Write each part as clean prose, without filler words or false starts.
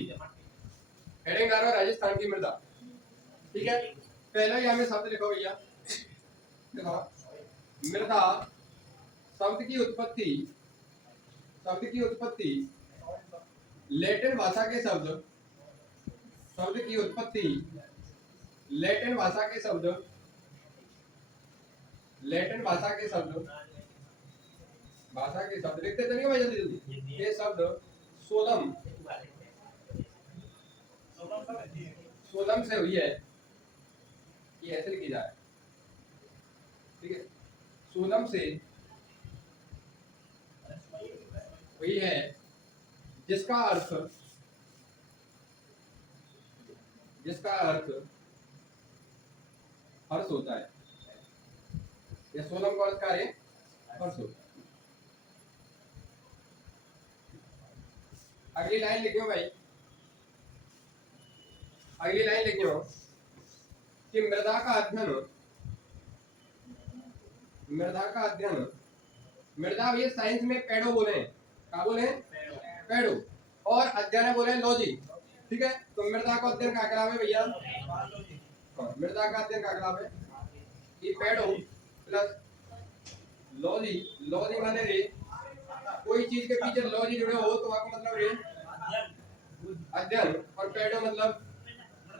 Heading डालो राजस्थान की मृदा। ठीक है, पहला ही हमें शब्द लिखो भैया। देखो, मृदा शब्द की उत्पत्ति, शब्द की उत्पत्ति लैटिन भाषा के शब्द, शब्द की उत्पत्ति लैटिन भाषा के शब्द, लैटिन भाषा के शब्द, भाषा के शब्द लिखते चलिए भाई जल्दी जल्दी। ये शब्द सोलम, सोलम से हुई है, ये ऐसे लिखी जाए। ठीक है, सोलम से हुई है, जिसका अर्थ, जिसका अर्थ हर्ष होता है। ये सोलम का अर्थ क्या है? हर्ष होता है। अगली लाइन लिखियो भाई, अगली लाइन लिखियो कि मृदा का अध्ययन, मृदा का अध्ययन, मृदा ये साइंस में पेड़ो बोले हैं, क्या बोले हैं? पेड़ो। और अध्ययन बोले लॉजी। ठीक है, तो मृदा का अध्ययन क्या करावे भैया? मृदा का अध्ययन क्या करावे? ये पेड़ो प्लस लॉजी, लॉजी माने रे कोई चीज के पीछे लॉजी जुड़े हो तो आपका मतलब रे अध्ययन, और पेड़ो मतलब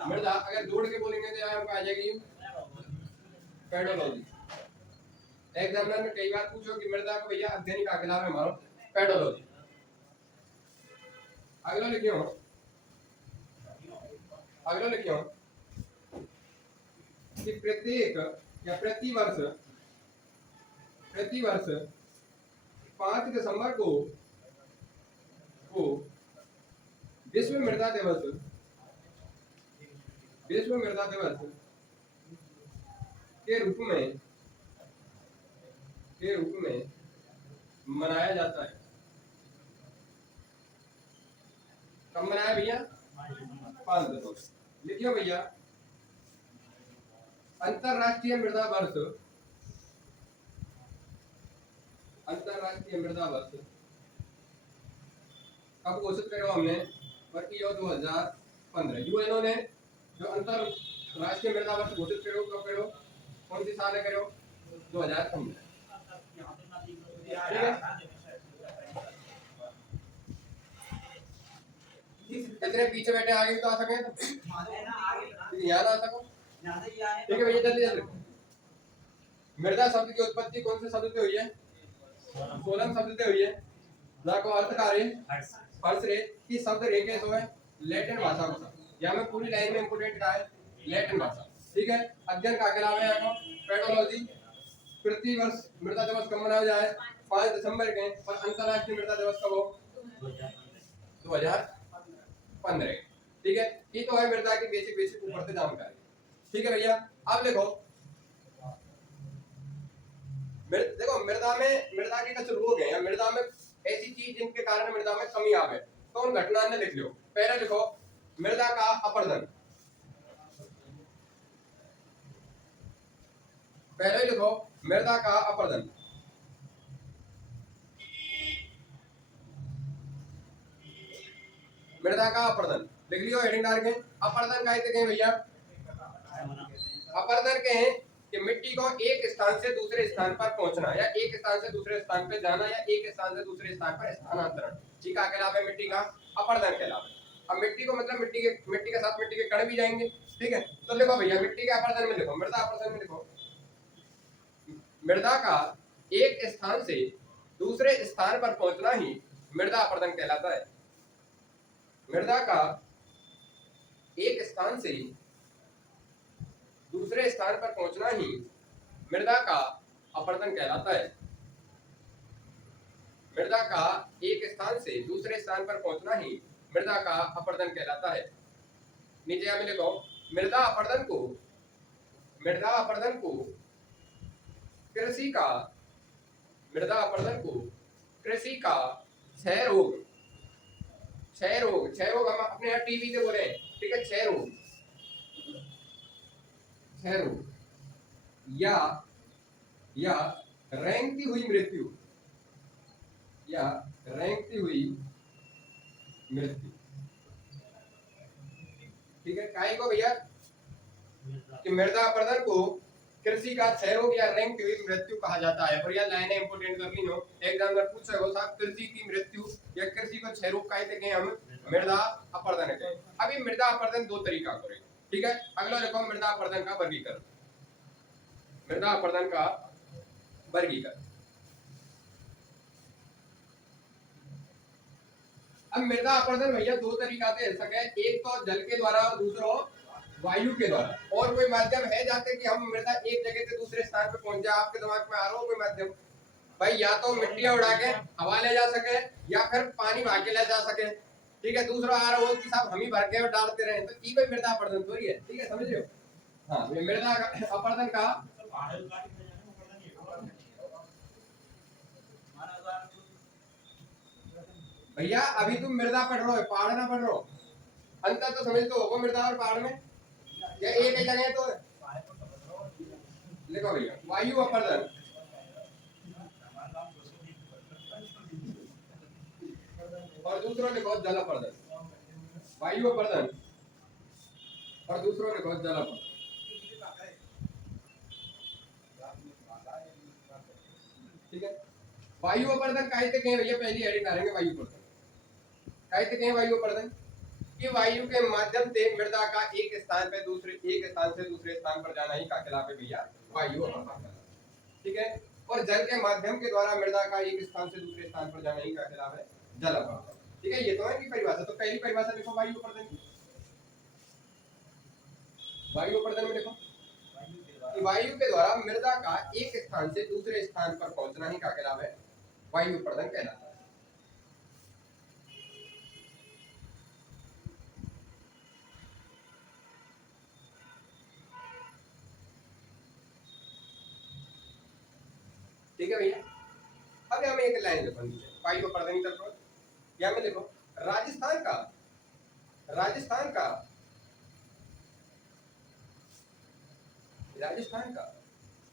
मृदा। अगर जोड़ के बोलेंगे तो यहाँ हमको आ जाएगी पेडोलॉजी। एग्जामिनर में कई बार पूछो कि मृदा को भैया अध्ययन का खिलाफ है हमारा पेडोलॉजी। अगला लिखियो, अगला लिखियो कि प्रत्येक या प्रतिवर्ष, प्रतिवर्ष 5 दिसंबर को विश्व मृदा दिवस, विश्व मृदा दिवस के रूप में, के रूप में मनाया जाता है। कब मनाया भैया? 5 दिसंबर। लिखियो भैया, अंतरराष्ट्रीय मृदा वर्ष, अंतरराष्ट्रीय मृदा वर्ष कब घोषित करो हमने? 2015। यूएनओ ने जो अंतरराष्ट्रीय मृदा वर्ष घोषित करो कब करो? कौन सी साल में करो? 2015। इतने पीछे बैठे आगे भी तो आ सके, याद आ सको। ठीक है भैया जल्दी जल्दी। मृदा शब्द की उत्पत्ति कौन से शब्द से हुई है? सोलम शब्द से हुई है। को अर्थ कार्य हर्ष रे की शब्द रे के तो है लैटिन भाषा का। यहाँ में पूरी लाइन में इंपोर्टेंट क्या है? लैटिन भाषा। ठीक है, अध्ययन का खिलाफ है यहाँ पेडोलॉजी। प्रति वर्ष मृदा दिवस कब मनाया जाए? 5 दिसंबर के। और अंतरराष्ट्रीय मृदा दिवस कब हो? 2015। ठीक है, ये तो है मृदा की बेसिक बेसिक ऊपर से जानकारी। ठीक है भैया, अब देखो, देखो मृदा में, मृदा के कुछ रोग हैं या मृदा में ऐसी चीज जिनके कारण मृदा में कमी आवे, तो उन घटना ने लिख लो। पहले लिखो मृदा का अपर्दन, पहले लिखो मृदा का अपर्दन। मृदा का अपर्दन लिख लियो हेडिंग डाल के। अपर्दन का कहें भैया? अपर्दन कहें कि मिट्टी को एक स्थान से दूसरे स्थान पर पहुंचना, या एक स्थान से दूसरे स्थान पर जाना, या एक स्थान से दूसरे स्थान पर स्थानांतरण। ठीक है, कहलाता है मिट्टी का अपर्दन कहलाता है। अब मिट्टी को मतलब मिट्टी के साथ मिट्टी के कण भी जाएंगे। ठीक है, तो लिखो भैया मिट्टी के अपर्दन में लिखो, मृदा अपर्दन में लिखो, मृदा का एक स्थान से दूसरे स्थान पर पहुंचना ही मृदा अपर्दन कहलाता है। मृदा का एक स्थान से दूसरे स्थान पर पहुंचना ही मृदा का अपर्दन कहलाता है। मृदा का एक स्थान से दूसरे स्थान पर पहुंचना ही मृदा का अपर्दन कहलाता है। नीचे हमें लिखो मृदा अपर्दन को, मृदा अपर्दन को कृषि का, मृदा अपर्दन को कृषि का क्षय रोग, क्षय रोग, क्षय रोग हम अपने यहाँ टीवी से बोले, ठीक है, क्षय रोग, क्षय रोग या रेंगती हुई मृत्यु, या रेंगती हुई मृत्यु, ठीक है, काय को भैया कि मृदा अपरदन को कृषि का क्षयरोग या रंग हुई मृत्यु कहा जाता है। और यह लाइनें इंपोर्टेंट कर ली नो, एग्जाम में पूछ सको साहब कृषि की मृत्यु या कृषि को क्षयरोग कहते हैं हम मृदा अपरदन के। अभी मृदा अपरदन दो तरीका करे, ठीक है। अगला देखो मृदा अपरदन का वर्गीकरण, मृदा अपरदन का वर्गीकरण। अब मृदा अपरदन भैया दो तरीका से हो सके, एक तो जल के द्वारा और दूसरा वायु के द्वारा। और कोई माध्यम है जाते कि हम मृदा एक जगह से दूसरे स्थान पे पहुंच जाए? आपके दिमाग में आ रहा हो कोई माध्यम भाई? या तो मिट्टियां उड़ा के हवा ले जा सके या फिर पानी बहा के ले जा सके, ठीक है। दूसरा आ रहा हो कि साहब हम ही भर के और डालते रहे, तो की कोई मृदा अपरदन थोड़ी है, ठीक है, समझ रहे हो। हाँ, मृदा अपरदन का भैया अभी तुम मृदा पढ़ रहे हो, पहाड़ ना पढ़ रहे हो, अंतर तो समझ तो होगा मृदा और पहाड़ में, या एक ही जगह तो लिखो भैया वायु अपरदन, और दूसरों लिखो जल अपरदन। वायु अपरदन और दूसरों लिखो जल अपरदन, ठीक है। वायु अपरदन कहते हैं भैया, पहली हेडिंग डालेंगे वायु अपरदन। कहते हैं वायु अपरदन कि वायु के माध्यम से मृदा का एक स्थान से दूसरे स्थान पर जाना ही का कहलाता है भैया वायु अपरदन, ठीक है। और जल के माध्यम के द्वारा मृदा का एक स्थान से दूसरे स्थान पर जाना ही का कहलाता है जल अपरदन, ठीक है। ये तो है कि परिभाषा, तो पहली परिभाषा देखो वायु अपरदन की। वायु अपरदन में देखो कि वायु के द्वारा मृदा का एक स्थान से दूसरे स्थान पर पहुंचना ही का कहलाता है वायु अपरदन कहलाता है। ठीक है भैया। अब हमें एक लाइन लिखो नीचे वायु अपरदन कर दो, या में देखो राजस्थान का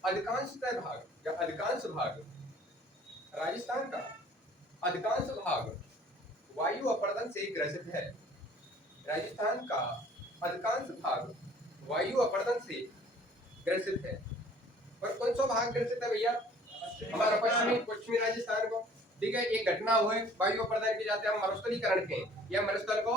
अधिकांशतः भाग या अधिकांश भाग, राजस्थान का अधिकांश भाग वायु अपरदन से ग्रसित है। राजस्थान का अधिकांश भाग वायु अपरदन से ग्रसित है। और कौन सा भाग ग्रसित है भैया? हमारा पश्चिमी राजस्थान को, ठीक है। एक घटना हुए वायु अपरदन की जाते हम मरुस्थलीकरण के या मरुस्थल को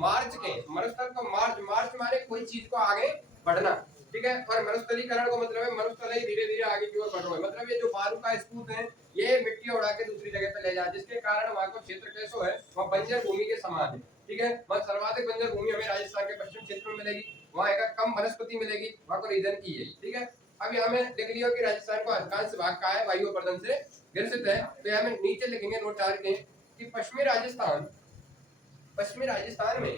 मार्च के, मरुस्थल को मार्च माने कोई चीज को आगे बढ़ना, ठीक है। और मरुस्थलीकरण को मतलब है मरुस्थल ही धीरे धीरे आगे की ओर बढ़ रहा है, मतलब ये जो बालू का स्तूप है ये मिट्टी उड़ा के दूसरी जगह पे ले जाए, जिसके कारण वहां को क्षेत्र कैसो है वहां बंजर भूमि के समान है, ठीक है। वहां सर्वाधिक बंजर भूमि हमें राजस्थान के पश्चिम क्षेत्र में मिलेगी, वहां एक कम वनस्पति मिलेगी, वहां को रीजन की है, ठीक है। अब यहाँ में लिख लियो कि राजस्थान को अधिकांश भाग का है वायु अपरदन से ग्रसित है। तो यहाँ में नीचे लिखेंगे नोट चार के कि पश्चिमी राजस्थान में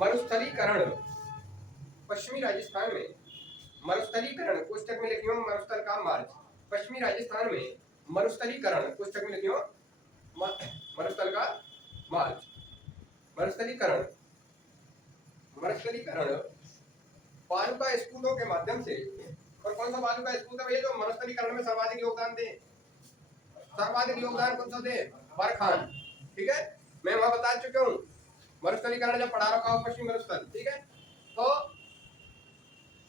मरुस्थलीकरण, पश्चिमी राजस्थान में मरुस्थलीकरण पुस्तक में लिखियो मरुस्थल का मार्च, पश्चिमी राजस्थान में मरुस्थलीकरण पुस्तक में लिखियो मरुस्थल का मार्च। मरुस्थलीकरण बालू का स्कूलों के माध्यम से, और कौन सा बालू का स्कूल है भैया जो मरुस्थलीकरण में सर्वाधिक योगदान दे? सर्वाधिक योगदान कौन सा दे? बरखान, ठीक है। मैं वहां बता चुका हूँ मरुस्थलीकरण जब पढ़ा रखा हूँ पश्चिम मरुस्थल, ठीक है। तो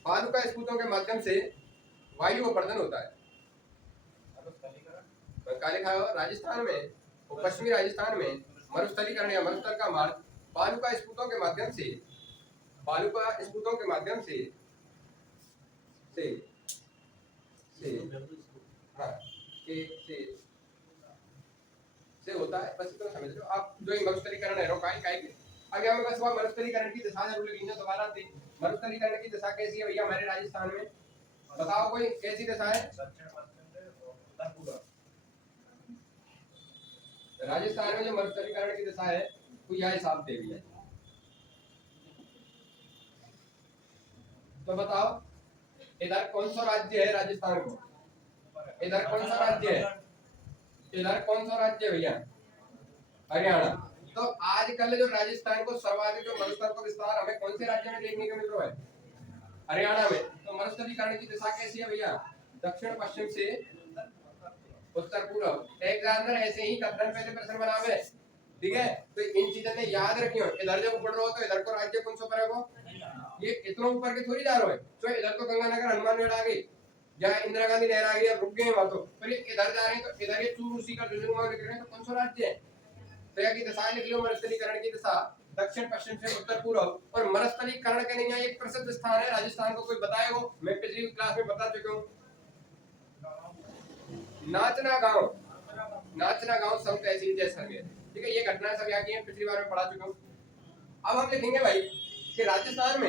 बालू का स्कूलों के माध्यम से वायु अपरदन होता है। राजस्थान में, पश्चिमी राजस्थान में मरुस्थलीकरण या मरुस्थल का मार्ग बालू का स्पूतों के माध्यम से होता है, बस इतना समझ लो आप। जो ये मरुस्थलीकरण है रोकाई काई के आगे हमें बस वह मरुस्थलीकरण की दिशा जरूर लिखनी है दोबारा से। मरुस्थलीकरण की दिशा कैसी है भैया हमारे राजस्थान में? बताओ कोई कैसी दिशा है? राजस्थान में जो मरुस्थलीकरण की दिशा है तो यह हिसाब दे दिया। तो बताओ इधर कौन सा राज्य है राजस्थान को? इधर कौन सा राज्य है? इधर कौन सा राज्य है भैया? हरियाणा। तो आजकल जो राजस्थान को सर्वाधिक जो मरुस्थल का विस्तार हमें कौन से राज्य में देखने को मिल रहा है? हरियाणा में। तो मरुस्थलीकरण की दिशा कैसी है भैया? दक्षिण पश्चिम से उत्तर पूर्व। एग्जामिनर ऐसे ही कथन पे से प्रश्न बनावे, ठीक है। तो इन चीजों ने याद रखियो। इधर जब पढ़ रहे हो तो इधर को राज्य कौन सा पड़ेगा, ये इतना ऊपर के थोड़ी जा रहे हो। तो इधर तो गंगानगर हनुमानगढ़ आ गई या इंदिरा गांधी नहर आ गई, अब रुक गए वहां तो ये इधर जा रहे हैं। तो इधर ये चूर उसी का जुजुनुमा लिख रहे हैं, तो कौन सा राज्य है। तो या की दिशा लिख लो, मरुस्थलीकरण की दिशा दक्षिण पश्चिम से उत्तर पूर्व। और मरुस्थलीकरण के नहीं, एक प्रसिद्ध स्थान है राजस्थान को, कोई बताएगा। मैं पिछली क्लास में बता चुका हूँ, नाचना गांव। नाचना गांव सम तहसील जैसलमेर, ठीक है। ये घटना सब यहाँ की है, पिछली बार में पढ़ा चुका हूँ। अब हम लिखेंगे भाई कि राजस्थान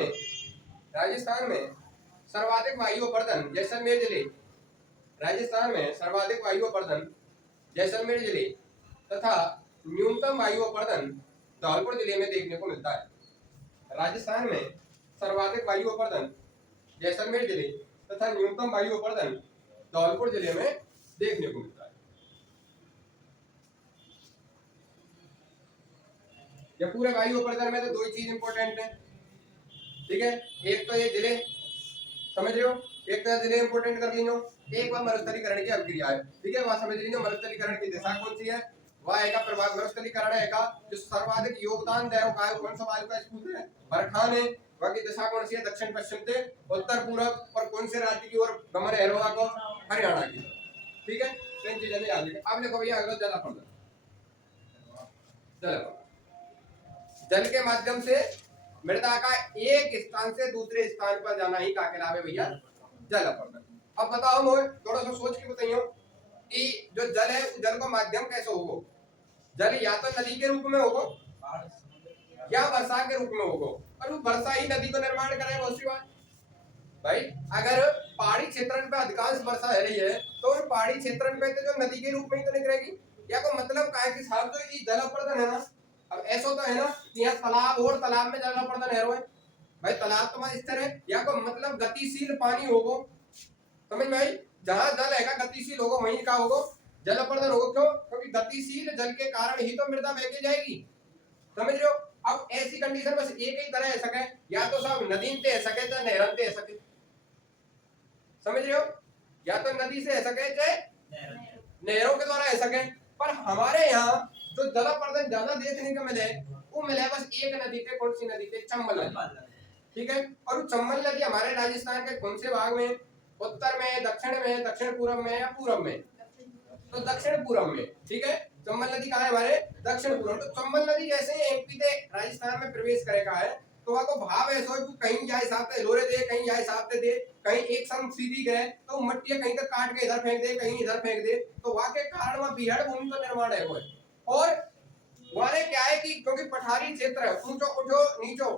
में सर्वाधिक वायु अपर्दन जैसलमेर जिले, राजस्थान में सर्वाधिक वायु अपर्दन जैसलमेर जिले तथा न्यूनतम वायु अपर्दन धौलपुर जिले में देखने को मिलता है। राजस्थान में सर्वाधिक वायु अपर्दन जैसलमेर जिले तथा न्यूनतम वायु अपर्दन धौलपुर जिले में देखने को मिलता है। या पूरे वायु अपर्दन में तो दो ही चीज इंपॉर्टेंट है, ठीक है। एक तो ये जिले, समझ रहे हो, एक तो जिले इंपॉर्टेंट कर लीजिए। एक बार मरुस्थलीकरण की अभिक्रिया है, ठीक है। वहां समझ लीजिए मरुस्थलीकरण की दिशा कौन सी है, वह है का प्रभाव मरुस्थलीकरण है का जो सर्वाधिक योगदान दे रहा है, कौन सा वायु का स्रोत है, बरखान है। वह की दिशा कौन सी है, दक्षिण पश्चिम से उत्तर पूर्व। और कौन से राज्य की ओर गमन है रोहा को, हरियाणा की, ठीक है। तो इन चीजों ने याद रखिए। अब देखो भैया अगला जल अपर्दन। जल के माध्यम से मृदा का एक स्थान से दूसरे स्थान पर जाना ही का कहलावे भैया जल अपर्दन। अब बताओ मोए, थोड़ा सा सोच के बताइयो कि जो जल है जल का माध्यम कैसे होगा। जल या तो नदी के रूप में होगा या वर्षा के रूप में होगा, और वो वर्षा ही नदी को निर्माण करेगा। बहुत सी बात भाई, अगर पहाड़ी क्षेत्र पे अधिकांश वर्षा है रही है तो पहाड़ी क्षेत्र पे तो जो नदी के रूप में ही तो निकलेगी। या को मतलब काय के साथ तो ये जल अपर्दन है ना। अब ऐसा तो है ना कि यहाँ तालाब और तालाब में जल अपर्दन है भाई, तालाब तो स्थिर है। या को मतलब गतिशील पानी होगा, समझ में आई। जहां जल है गतिशील होगा वहीं का होगा जल अपर्दन होगा। क्यों, क्योंकि गतिशील जल के कारण ही तो मृदा बह के जाएगी, समझ रहे हो। अब ऐसी कंडीशन बस एक ही तरह है सके, या तो सब नदी से सके चाहे नहर से सके, समझ रहे हो। या तो नदी से सके चाहे नहरों के द्वारा है सके। पर हमारे यहाँ जो जल अपर्दन ज्यादा देखने को मिले वो मिले बस एक नदी पे, कौन सी नदी पे, चंबल नदी, ठीक है। और वो चंबल नदी हमारे राजस्थान के कौन से भाग में, उत्तर में, दक्षिण में, दक्षिण पूर्व में या पूर्व में, तो दक्षिण पूर्व में, ठीक है। चंबल नदी कहाँ है, हमारे दक्षिण पूर्व। तो चंबल नदी जैसे ही एमपी से राजस्थान में प्रवेश करेगा है तो वहां को भाव ऐसा है कि कहीं जाए साथ लोरे दे, कहीं जाए साथ दे, कहीं एक संग सीधी गए तो मट्टी कहीं तक काट के इधर फेंक दे, कहीं इधर फेंक दे। तो वहां के कारण वहां बिहड़ भूमि का निर्माण है वो। और वहां क्या है कि क्योंकि पठारी क्षेत्र है, ऊंचो उठो नीचो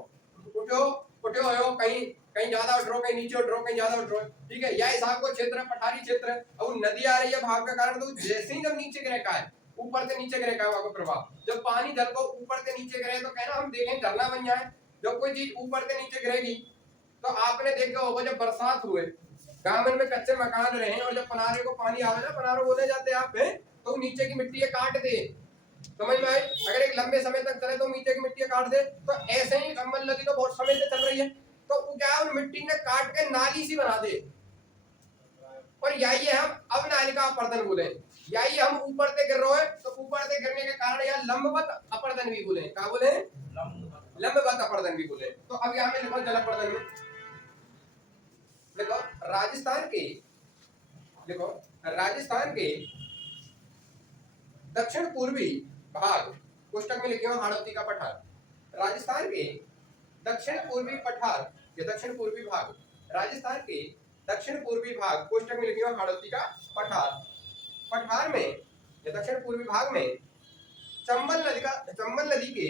उठो उठो हो, कहीं कहीं ज्यादा उठ रहो, कहीं नीचे उठ रहो, कहीं ज्यादा उठ रहो, ठीक है। यह हिसाब को क्षेत्र है, पठारी क्षेत्र है। अब नदी आ रही है भाव के कारण, तो जैसे ही जब नीचे गिरे का है, ऊपर से नीचे गिरे का है प्रभाव, जब पानी जल को ऊपर से नीचे गिरे तो कहना हम देखें झरना बन जाए। जब कोई चीज ऊपर से नीचे गिरेगी तो आपने देखा होगा जब बरसात हुए गांव में कच्चे मकान रहे और जब पनारे को पानी आवे ना, पनारो बोले जाते हैं आप है, तो नीचे की मिट्टी काट दे, समझ में आई। अगर एक लंबे समय तक चले तो नीचे की मिट्टी काट दे। तो ऐसे ही चंबल नदी तो बहुत समय से चल रही है, तो क्या उन मिट्टी ने काट के नाली सी बना दे। और यही है हम अब नाली का अपर्दन बोले, यही हम ऊपर से गिर रहे हैं तो ऊपर से गिरने के कारण यह लंबवत अपर्दन भी बोले। क्या बोले, लंबवत अपर्दन भी बोले। तो अब यहाँ में लिखो जल अपर्दन में, देखो राजस्थान के दक्षिण पूर्वी भाग, पुस्तक में लिखे हो हाड़ौती का पठार, राजस्थान के दक्षिण पूर्वी पठार या दक्षिण पूर्वी भाग, राजस्थान के दक्षिण पूर्वी भाग, पुस्तक में लिखे हो हाड़ौती का पठार, पठार में या दक्षिण पूर्वी भाग में चंबल नदी के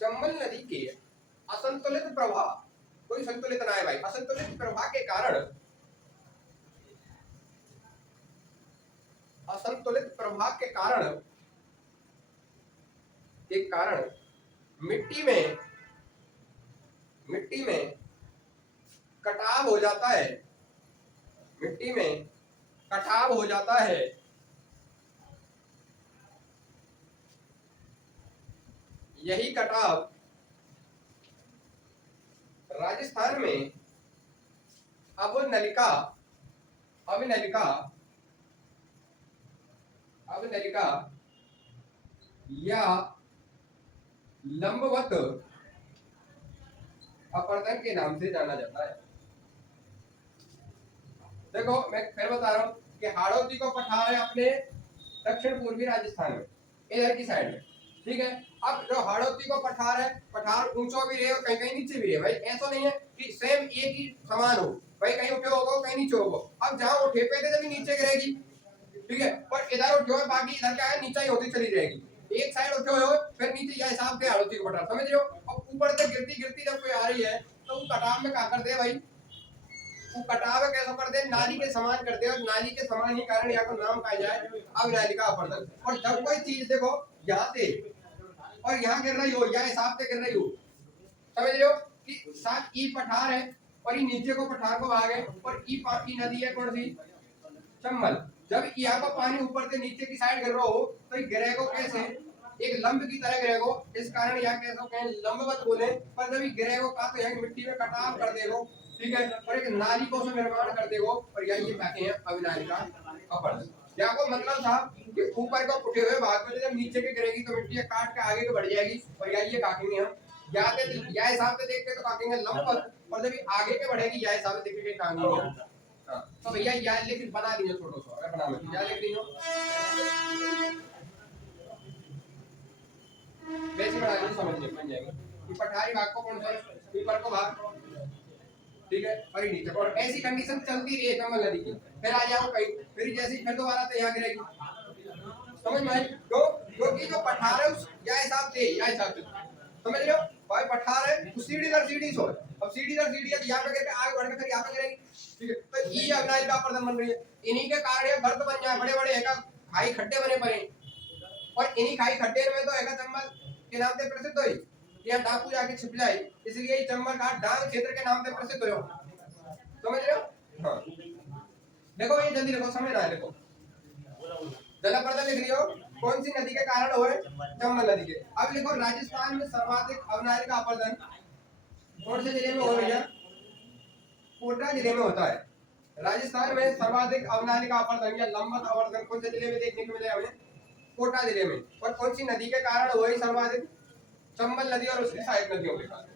चंबल नदी के असंतुलित प्रवाह, कोई संतुलित ना है भाई, असंतुलित प्रवाह के कारण, असंतुलित प्रवाह के कारण मिट्टी में कटाव हो जाता है, मिट्टी में कटाव हो जाता है। यही कटाव राजस्थान में अब नलिका अब नलिका अब नलिका या लंबवत अपवर्तन के नाम से जाना जाता है। देखो मैं फिर बता रहा हूँ कि हाड़ौती को पठार है अपने दक्षिण पूर्वी राजस्थान में, इधर की साइड में, ठीक है। अब जो हाड़ौती को पठार है, पठार ऊंचा भी रहे और कहीं कहीं नीचे भी रहे भाई, ऐसा नहीं है कि सेम एक ही समान हो भाई, कहीं ऊंचे होगा कहीं नीचे होगा। अब जहाँ वो ठेपे थे तभी नीचे गिरेगी, ठीक है, पर इधर उठे हुए बाकी इधर क्या है नीचे ही होती चली जाएगी, एक साइड उठे हुए फिर नीचे, यह हिसाब से हाड़ौती को पठार, समझ रहे हो। अब ऊपर से गिरती गिरती जब कोई आ रही है तो वो कटाव में क्या कर दे भाई, वो कटाव कैसे कर दे, नाली के समान कर दे, और नाली के समान ही कारण यहाँ को नाम पाया जाए अब नालिका अपवर्तन। और जब कोई चीज देखो यहाँ से और यहाँ गिर रही हो या हिसाब से गिर रही हो, समझ रहे हो कि साथ ई पठार है और ये नीचे को पठार को भाग है, और ई पाकी नदी है कौन सी, चंबल। जब यहाँ का पानी ऊपर से नीचे की साइड गिर रहा हो तो ये गिरेगो कैसे, एक लंब की तरह गिरेगो, इस कारण यहाँ कैसे कहें लंबवत बोले, पर जब ये गिरेगो का तो यहाँ की मिट्टी में कटाव कर देगो, ठीक है, और एक नाली को निर्माण कर देगो, और यही ये कहते हैं अविनालिका अपवर्तन। यहाँ को मतलब था कि ऊपर को उठे हुए भाग में जब नीचे के गिरेगी तो मिट्टी काट के आगे को बढ़ जाएगी, और यही ये काटेंगे हम या हिसाब से देखते तो काटेंगे लंबवत, और जब आगे के बढ़ेगी या हिसाब से देखेंगे काटेंगे। तो भैया या लेकिन बना दीजिए छोटो सा, अगर बना लो या लिख दीजिए, वैसे बना लीजिए, समझ में बन जाएगा कि पठारी भाग को कौन सा ऊपर को भाग, ठीक है, और नीचे, और ऐसी कंडीशन चलती रही कमल नदी की, फिर आ जाओ कहीं, फिर जैसे फिर दोबारा तो यहाँ गिरेगी, समझ में आई। तो क्योंकि जो पठार है उस या हिसाब से समझ रहे हो भाई, पठार है तो सीढ़ी दर सीढ़ी सो, अब सीढ़ी दर सीढ़ी है यहाँ पे करके आगे बढ़ के फिर यहाँ पे गिरेगी, ठीक है। तो ये अविनालिका अपवर्तन बन रही है, इन्हीं के कारण ये गर्त बन जाए, बड़े बड़े है खाई खड्डे बने पड़े, और इन्हीं खाई खड्डे में तो है चंबल के नाम से प्रसिद्ध हुई, यहाँ डाकू जाके छिप जाए, इसलिए चंबल का डांग क्षेत्र के नाम से प्रसिद्ध हो, समझ रहे हो। हाँ देखो ये जल्दी देखो, समय ना देखो, जलापर्दन लिख लियो, कौन सी नदी के कारण हुए, चंबल नदी के। अब लिखो राजस्थान में सर्वाधिक अविनालिका अपवर्तन कौन से जिले में हो भैया, कोटा जिले में होता है। राजस्थान में सर्वाधिक अविनालिका अपवर्तन या लंबवत अपवर्तन कौन से जिले में देखने को मिले हमें, कोटा जिले में। और कौन सी नदी के कारण हुए सर्वाधिक, चंबल नदी और उसकी सहायक नदियों के कारण।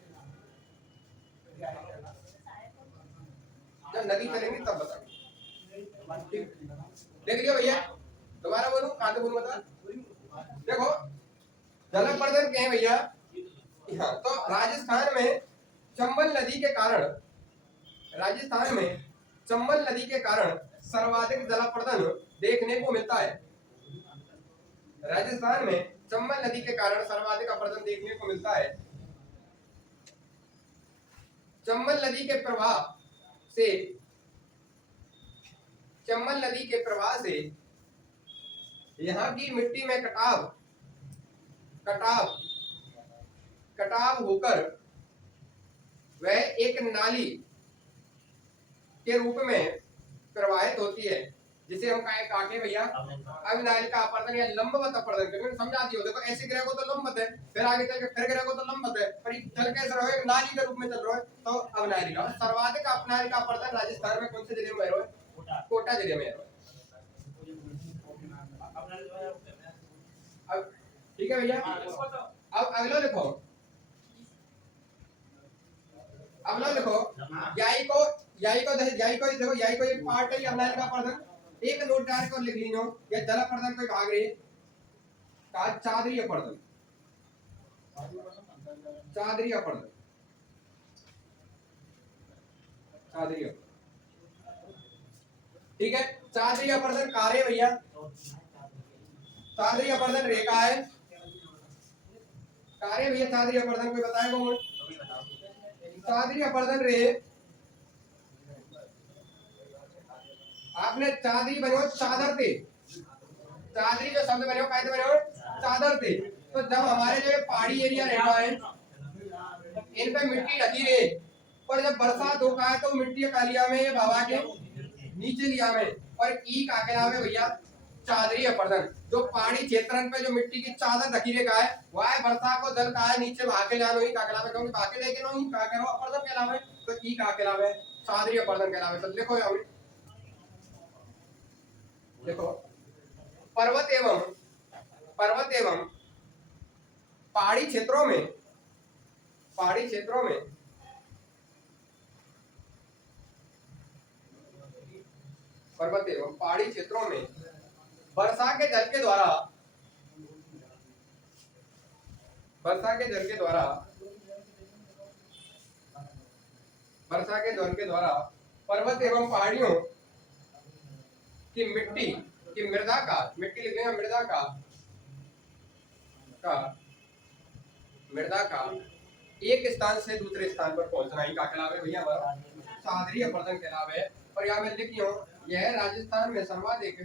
जब नदी चलेंगी तब बताओ, देख लियो भैया, दोबारा बोलूं कहां से बोलूं बता, देखो जलापर्दन क्या है भैया, हाँ तो राजस्थान में चंबल नदी के कारण, राजस्थान में चंबल नदी के कारण सर्वाधिक जलापर्दन देखने को मिलता है। राजस्थान में चंबल नदी के कारण सर्वाधिक अपवर्तन देखने को मिलता है। चंबल नदी के प्रवाह से, चंबल नदी के प्रवाह से यहाँ की मिट्टी में कटाव कटाव कटाव होकर वह एक नाली के रूप में प्रवाहित होती है, जिसे हम काटे भैया अविनालिका अपवर्तन या लंबवत अपवर्तन, क्योंकि समझा दियो, देखो ऐसे गिरेगो तो लंबवत है, फिर आगे चल के फिर गिरेगो तो लंबवत है, पर चल कैसे रहो एक नाली के रूप में चल रहा है, तो अविनालिका। सर्वाधिक अविनालिका अपवर्तन राजस्थान में कौन से जिले में है, कोटा जिले में है। अब ठीक है भैया, अब अगला लिखो, अगला लिखो, यही को देखो, यही को एक पार्ट है अविनालिका अपवर्तन, एक नोट डाल कर लिख लीजिए, या जलापर्दन कोई भाग रही है, चादरी अपवर्तन, चादरी अपवर्तन, चादरी अपवर्तन, ठीक है। चादरी अपवर्तन कार्य भैया, चादरी अपवर्तन रेखा है, कार्य भैया चादरी अपवर्तन कोई बताएगा मुझे, चादरी अपवर्तन रे, आपने चादरी बनो चादर थे, चादरी जो शब्द बने कायदे बने चादर थे, तो जब हमारे जो पहाड़ी एरिया रहता है इन पे मिट्टी ढकी रहे, और जब बरसात होगा है तो मिट्टी कालिया में ये भावा के नीचे लिया में, और ई का कहलावे भैया चादरी अपवर्तन, जो पहाड़ी क्षेत्र पे जो मिट्टी की चादर ढकी रखा है वह वर्षा को जल का है नीचे बहा के लानो ही का कहलावे, क्योंकि बहा के लेके नो ही का करो अपवर्तन कहलावे, तो ई का कहलावे सादरी अपर्दन कहलावे। तो लिखो अभी, देखो पर्वत एवं पहाड़ी क्षेत्रों में पर्वत एवं पहाड़ी क्षेत्रों में वर्षा के जल के द्वारा पर्वत एवं पहाड़ियों की मृदा का एक स्थान से दूसरे स्थान पर पहुंचना ही का कहलावे भैया, हमारा सादरी अपर्दन कहलावे। और यहाँ मैं लिखी हूँ, यह राजस्थान में सर्वाधिक,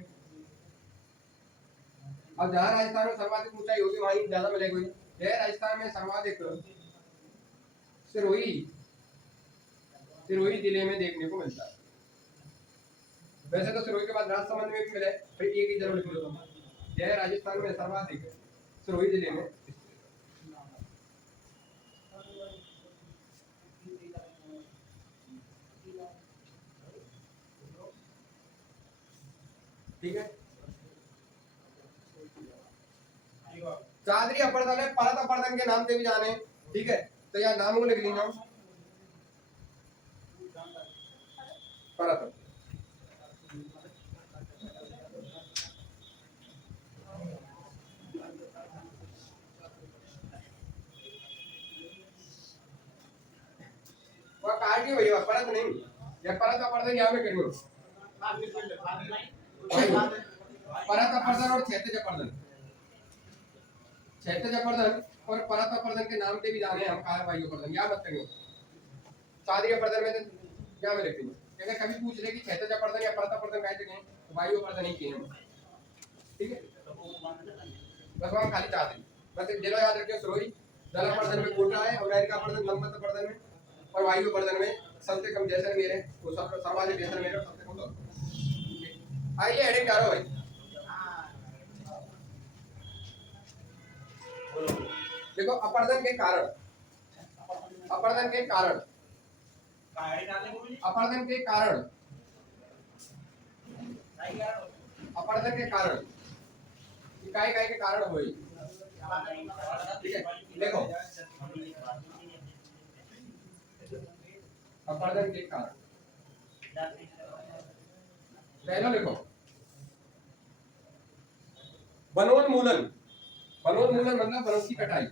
अब जहाँ राजस्थान में सर्वाधिक ऊंचाई होगी वहीं ज्यादा मिलेगी। यह राजस्थान में सर्वाधिक सिरोही जिले में देखने को मिलता है। वैसे तो सिरोही के बाद राजसमंद में भी मिले, फिर एक ही जरूर लिख लो। यह राजस्थान में सर्वाधिक सिरोही जिले में, ठीक है। चादरी अपर्दन है, परत अपर्दन के नाम से भी जाने, ठीक है। तो यार नाम को लिख लीजिए, परत। वह काट ही भैया, परत नहीं, या परत अपर्दन यहाँ में करियो। परत अपर्दन और क्षैतिज अपर्दन और परत अपर्दन के नाम से भी जाने हम वायु अपर्दन, या मत करियो। सादरी अपर्दन में क्या में लिखेंगे, अगर कभी पूछ ले कि क्षैतिज अपर्दन या परत अपर्दन काहे से कहें, तो वायु अपर्दन ही कहें, ठीक है। बस वहां खाली चादरी, बस जिला याद रखियो। सिरोही जल अपर्दन में कोटा है, और अमेरिका अपर्दन लंबत अपर्दन में, और वायु अपर्दन में सबसे कम जैसलमेर है, वो सब सामान्य जैसलमेर सबसे कम। तो आइए हेडिंग करो भाई, देखो अपर्दन के कारण, अपर्दन के कारण इकाई के कारण हुई, ठीक है। देखो अपर्दन के कारण, पहला देखो वनोन्मूलन मतलब वनों की कटाई।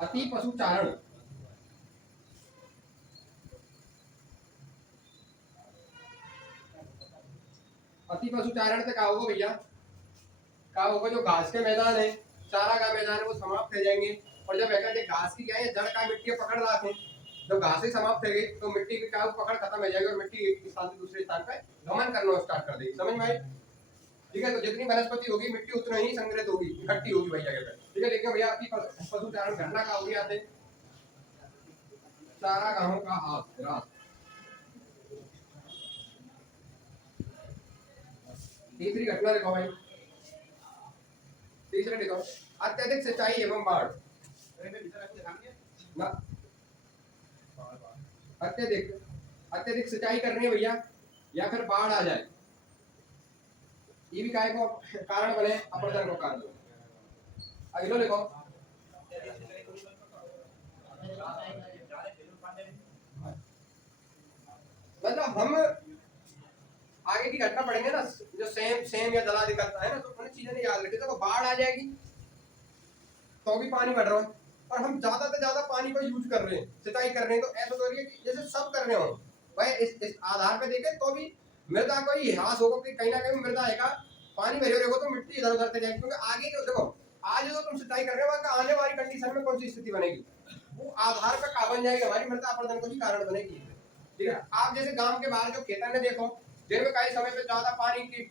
अति पशुचारण, से क्या होगा भैया, क्या होगा, जो घास के मैदान है, चारा का मैदान है, वो समाप्त हो जाएंगे। और जब घास की क्या है, जड़ का मिट्टी पकड़ रहा थे, जब घासें समाप्त हो गई तो मिट्टी की क्या पकड़ खत्म हो जाएगी, और मिट्टी एक स्थान से दूसरे स्थान पे गमन करना स्टार्ट कर देगी। समझ में आई, ठीक है। तो जितनी वनस्पति होगी मिट्टी उतना ही संग्रहित होगी, इकट्ठी होगी भाई जगह पे, ठीक है। देखिए भैया आपकी पशुचारण घटना का हो गया थे, चारा गाहों का ह्रास। तीसरी घटना देखो भाई, तीसरा देखो अत्यधिक सिंचाई एवं बाढ़। अत्यधिक सिंचाई करनी है भैया, या फिर बाढ़ आ जाए, ये भी काय को कारण बने, अपर्दन को कारण। अगला देखो मतलब हम आगे की घटना पढ़ेंगे ना, जो सेम या दलाली करता है ना, तो उन चीजें याद रखिए। देखो बाढ़ आ जाएगी तो भी पानी बढ़ रहा है, और हम ज्यादा से ज्यादा पानी को यूज कर रहे हैं, सिंचाई कर रहे हैं, तो ऐसा तो कि जैसे सब कर रहे हो भाई। इस आधार पे देखें तो भी मृदा को ही ह्रास होगा, कि कहीं ना कहीं मृदा आएगा, पानी भरे रहेगा तो मिट्टी इधर उधर से जाएगी। क्योंकि आगे जो देखो आज जो तुम सिंचाई कर रहे हो, आने वाली कंडीशन में कौन सी स्थिति बनेगी, वो आधार पर का बन जाएगी, हमारी मृदा अपर्दन को भी कारण बनेगी, ठीक है। आप जैसे गांव के बाहर जो खेतन में देखो, जिनमें कई समय पे ज्यादा पानी की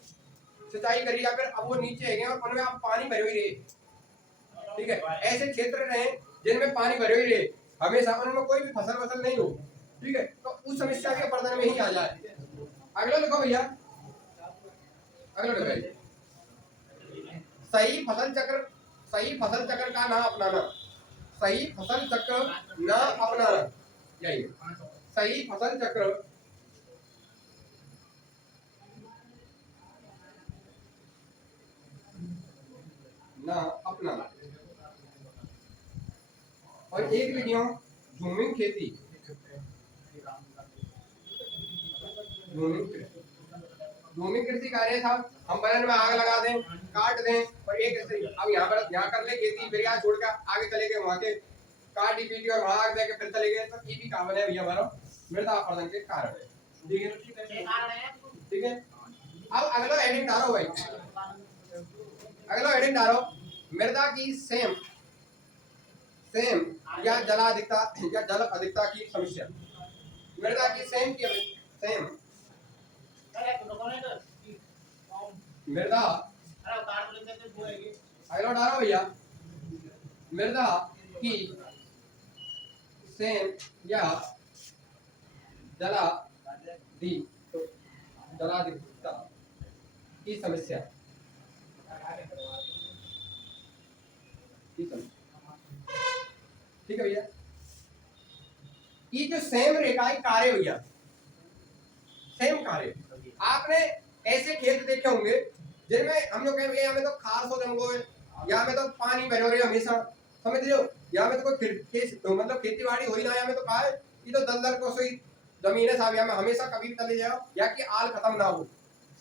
सिंचाई करी, या फिर अब वो नीचे है और उनमें आप पानी भरे हुए रहे, ठीक है। ऐसे क्षेत्र रहे जिनमें पानी भरे हुए रहे हमेशा, उनमें कोई भी फसल नहीं हो, ठीक है, तो उस समस्या के अपर्दन में ही आ जाए। अगला लिखो भैया, अगला लिखो सही फसल चक्र का ना अपनाना, सही फसल चक्र ना अपनाना, यही सही फसल चक्र ना अपनाना। और एक वीडियो झूमिंग खेती, झूमिंग कृषि कार्य था, हम बयान में आग लगा दें, काट दें और एक अब यहाँ कर ले खेती, फिर यहाँ छोड़ कर आगे चले गए वहां के काटी पीटी और वहां आग देके फिर चले गए, तो ये भी कहावत है भैया हमारा मृदा अपरदन के कारण है। ठीक है, ठीक है। अब अगला हेडिंग डालो भाई, अगला हेडिंग डालो, मृदा की सेम या जलाधिकता या जल अधिकता की समस्या, मृदा की सेम मृदा, अगला डालो भैया, मृदा की सेम या जलाधिकता की समस्या, ठीक है भैया। ये जो सेम रेखा कार्य भैया, सेम कार्य, आपने ऐसे खेत देखे होंगे जिनमें हम लोग कहेंगे यहाँ में तो खास हो जंगो है, यहाँ में तो पानी बह रहे हमेशा, समझ लो, यहाँ में तो कोई मतलब खेती बाड़ी हो ही ना, यहाँ में तो कहा है ये तो दलदल को सही जमीन है साहब, यहाँ में हमेशा कभी भी चले जाओ या कि आल खत्म ना हो,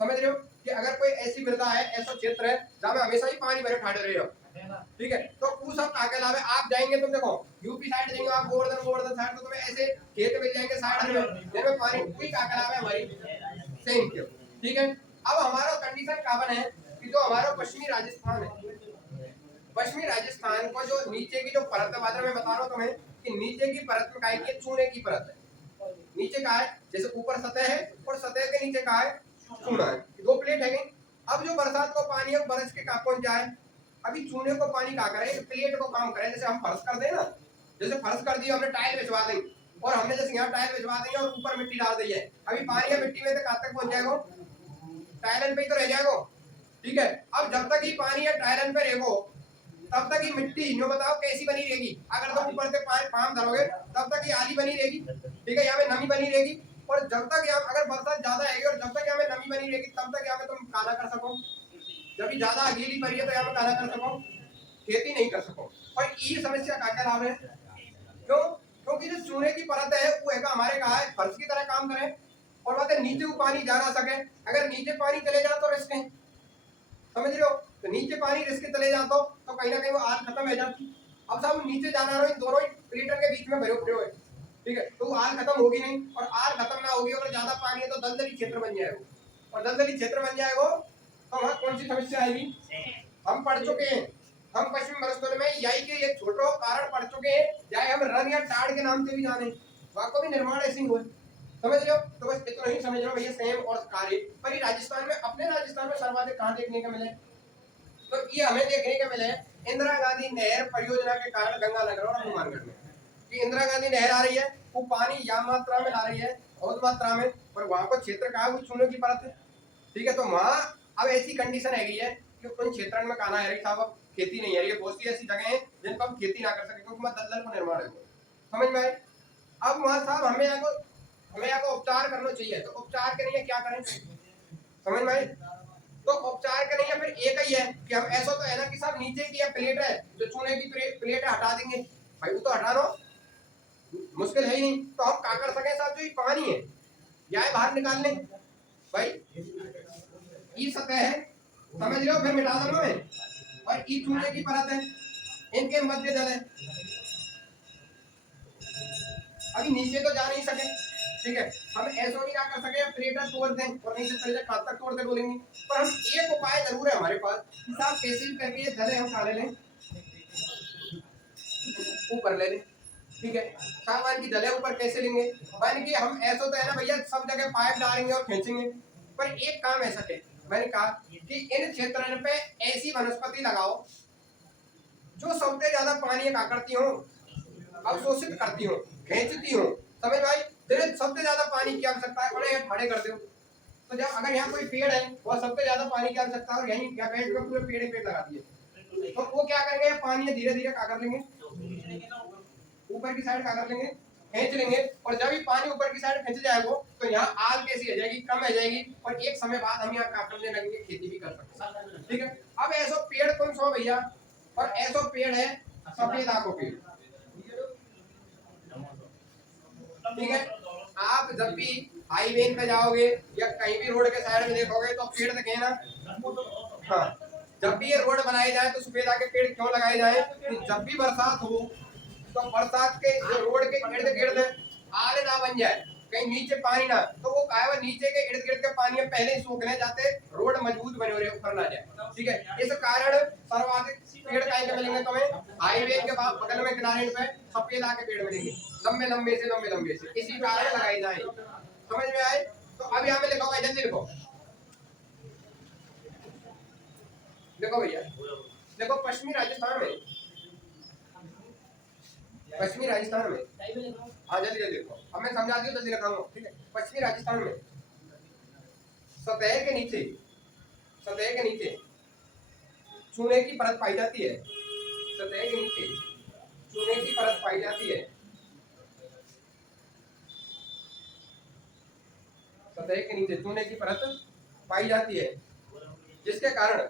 समझ रहे हो कि अगर कोई ऐसी मृदा है, ऐसा क्षेत्र है जहाँ में हमेशा ही पानी भरे ठाड़े रहे हो, ठीक है, तो वो सब आके लावे, आप जाएंगे तुम देखो यूपी साइड जाएंगे आप, गोवर्धन साइड, तो तुम्हें ऐसे खेत मिल जाएंगे साइड में जिनमें पानी कोई आके लावे हमारी सेम के, ठीक है। अब हमारा कंडीशन का बन है कि जो हमारा पश्चिमी राजस्थान है, पश्चिमी राजस्थान को जो नीचे की जो परत है, मैं बता रहा हूँ तुम्हें कि नीचे की परत में काय की चूने की परत है, नीचे का है जैसे ऊपर सतह है और सतह के नीचे का है चूना है, दो प्लेट है। अब जो बरसात को पानी है बरस के कहाँ पहुंच जाए, अभी चूने को पानी कहाँ करे, प्लेट को काम करे, जैसे हम फर्श कर दें ना, जैसे फर्श कर दिया हमने टाइल बिछवा देंगे और हमने जैसे यहाँ टाइल बिछवा देंगे और ऊपर मिट्टी डाल दी है, अभी पानी या मिट्टी में तो कहाँ तक पहुंच जाएगा, टाइलन पे ही तो रह जाएगा, ठीक है। अब जब तक ही पानी या टाइलन पे रहेगो तब तक ही मिट्टी जो बताओ कैसी बनी रहेगी, अगर तुम ऊपर से पाम धरोगे तब तक ही आली बनी रहेगी, ठीक है, यहाँ में नमी बनी रहेगी, और जब तक यहाँ अगर बरसात ज्यादा आएगी और जब तक यहाँ में नमी बनी रहेगी तब तक यहाँ में तुम काला कर सको, जब ज्यादा गीली पड़ी है तो यहाँ में काला कर सको, खेती नहीं कर सको। और ये समस्या क्या लाभ है, क्यों, क्योंकि जो चूने की परत है वो है हमारे कहा है फर्श की तरह काम करे और वहां नीचे वो पानी जा ना सके, अगर नीचे पानी चले जाए तो रिस्क है, समझ रहे हो, तो नीचे पानी रिस्क चले जाता तो कहीं ना कहीं वो आग खत्म हो जाती, अब सब नीचे जाना रहो, इन दोनों ही प्लेटर के बीच में भरे पड़े हुए, ठीक है, तो आग खत्म होगी नहीं, और आग खत्म ना होगी अगर ज्यादा पानी है तो दलदली क्षेत्र बन जाएगा, और दलदली क्षेत्र बन जाएगा तो वहां कौन सी समस्या आएगी, हम पढ़ चुके हैं, हम पश्चिम मरुस्थल में यही के एक छोटा कारण पढ़ चुके हैं, चाहे हम रन या टाड़ के नाम से भी जाने, वहां को भी निर्माण ऐसे ही हुए, समझ रहे हो, तो बस इतना ही समझ रहे हो भैया सेम और कार्य। पर ये राजस्थान में, अपने राजस्थान में सर्वाधिक कहाँ देखने को मिले, तो ये हमें देखने को मिले इंदिरा गांधी नहर परियोजना के कारण गंगानगर और हनुमानगढ़ में, कि इंदिरा गांधी नहर आ रही है, वो पानी या मात्रा में ला रही है, बहुत मात्रा में, और वहां को क्षेत्र कहा वो चूनों की परत है, ठीक है, तो वहां अब ऐसी कंडीशन है गई है कि उन क्षेत्रों में कहना है साहब खेती नहीं है, बहुत सी ऐसी जगह है जिन पर हम खेती ना कर सके क्योंकि वहां दलदल को निर्माण है, समझ में आए। अब वहां साहब हमें यहाँ को उपचार करना चाहिए, तो उपचार के लिए क्या करें, समझ में आए, तो उपचार के लिए फिर एक ही है कि हम ऐसा तो है ना कि साहब नीचे की प्लेट है जो चूने की प्लेट है हटा देंगे, भाई वो तो हटा लो, मुश्किल है ही नहीं, तो हम क्या कर सके साहब, जो ये पानी है या बाहर निकाल लें, भाई ये सतह है, समझ रहे हो, फिर मिटा दो मैं, और ये चूने की परत है, इनके मध्य जल है, अभी नीचे तो जा नहीं सके, ठीक है, हम ऐसा नहीं क्या कर सके प्लेटर तोड़ दें और नहीं से चले जाए तक तोड़ दे बोलेंगे, पर हम एक उपाय जरूर है हमारे पास, हिसाब कैसे भी करके ये जले हम खा लें, ऊपर ले लें, ठीक है, सामान की जले ऊपर कैसे लेंगे, यानी कि हम ऐसा तो है ना भैया सब जगह पाइप डालेंगे और खींचेंगे, पर एक काम ऐसा है, मैंने कहा कि इन क्षेत्रों पे ऐसी वनस्पति लगाओ जो सबसे ज्यादा पानी का करती हो, अवशोषित करती हो, खींचती हो, समझ भाई, सबसे ज्यादा पानी की आवश्यकता है उन्हें खड़े कर दो, तो जब अगर यहाँ कोई पेड़ है वह सबसे ज्यादा पानी की आवश्यकता है और यहीं क्या पेड़ में पूरे पेड़ ही पेड़ लगा दिए तो वो क्या करेंगे पानी धीरे धीरे क्या कर लेंगे ऊपर की साइड क्या कर लेंगे खींच लेंगे और जब भी पानी ऊपर की साइड खींच जाएगा तो यहाँ आग कैसी हो जाएगी कम हो जाएगी और एक समय बाद हम यहाँ क्या करने लगेंगे खेती भी कर सकते हैं ठीक है। अब ऐसा पेड़ कौन सा भैया और ऐसा पेड़ है सफेद आंखों पेड़ ठीक है। आप जब भी हाईवे पे जाओगे या कहीं भी रोड के साइड में देखोगे तो पेड़ दिखे ना हाँ जब भी ये रोड बनाए जाए तो सफेदा के पेड़ क्यों लगाए जाए कि जब भी बरसात हो तो बरसात के जो रोड के इर्द गिर्द आले ना बन जाए कहीं नीचे पानी ना तो वो काय वो नीचे के इर्द गिर्द के पानी पहले ही सूखने जाते रोड मजबूत बने रहे ऊपर ना जाए ठीक है। इस कारण सर्वाधिक पेड़ कहीं के मिलेंगे तुम्हें हाईवे के बगल में किनारे पे सफेदा के पेड़ मिलेंगे लंबे लंबे से इसी कारण लगाए जाए समझ में आए। तो अब यहाँ में लिखा हुआ है जल्दी लिखो देखो भैया देखो पश्चिमी राजस्थान में हाँ जल्दी जल्दी लिखो अब मैं समझा दी जल्दी लिखाऊंगा ठीक है। पश्चिमी राजस्थान में सतह के नीचे चूने की परत पाई जाती है सतह के नीचे चूने की परत पाई जाती है सतह के नीचे चूने की परत पाई जाती है जिसके कारण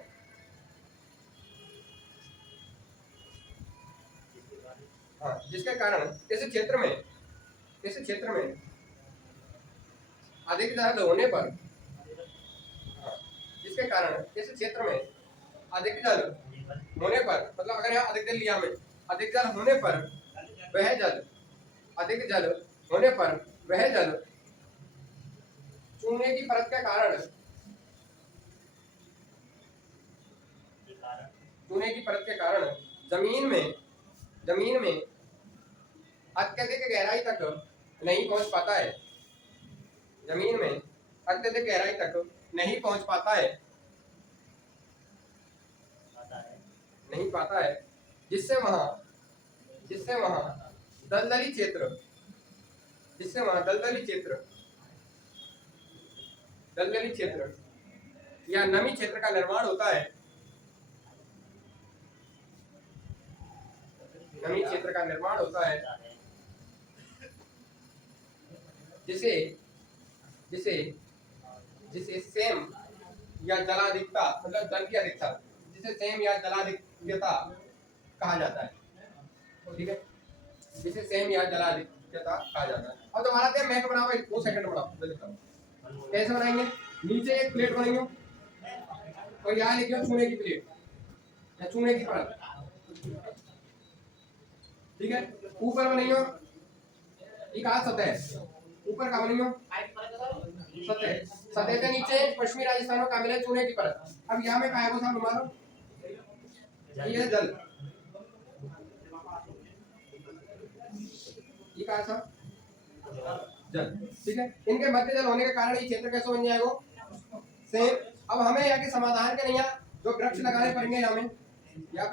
इस क्षेत्र में अधिक जल होने पर जिसके कारण इस क्षेत्र में अधिक जल होने पर मतलब अगर यहाँ अधिक जल लिया में अधिक जल होने पर वह जल चूने की परत के कारण जमीन में अत्यधिक गहराई तक नहीं पहुंच पाता है जमीन में अत्यधिक गहराई तक नहीं पहुंच पाता है जिससे वहां दलदली क्षेत्र या नमी क्षेत्र का निर्माण होता है जिसे सेम या जलाधिकता मतलब जल की अधिकता जिसे सेम या जलाधिक्यता कहा जाता है ठीक है जिसे सेम या जलाधिक्यता कहा जाता है। अब दोबारा से मैप बनाओ 2 सेकंड बनाओ कैसे बनाएंगे नीचे एक प्लेट बनाइयो और यहाँ लिखियो चूने की प्लेट या चूने की परत ठीक है। ऊपर बनाइयो एक हाथ सतह ऊपर का बनाइयो सतह के नीचे पश्चिमी राजस्थान में काबिल है चूने की परत। अब यहाँ में काय को साहब मारो ये जल ये कहा था जल ठीक है। इनके मध्य जल होने के कारण ये क्षेत्र कैसे बन जाएगा सेम। अब हमें यहाँ के समाधान के नहीं जो वृक्ष लगाने पड़ेंगे यहाँ पे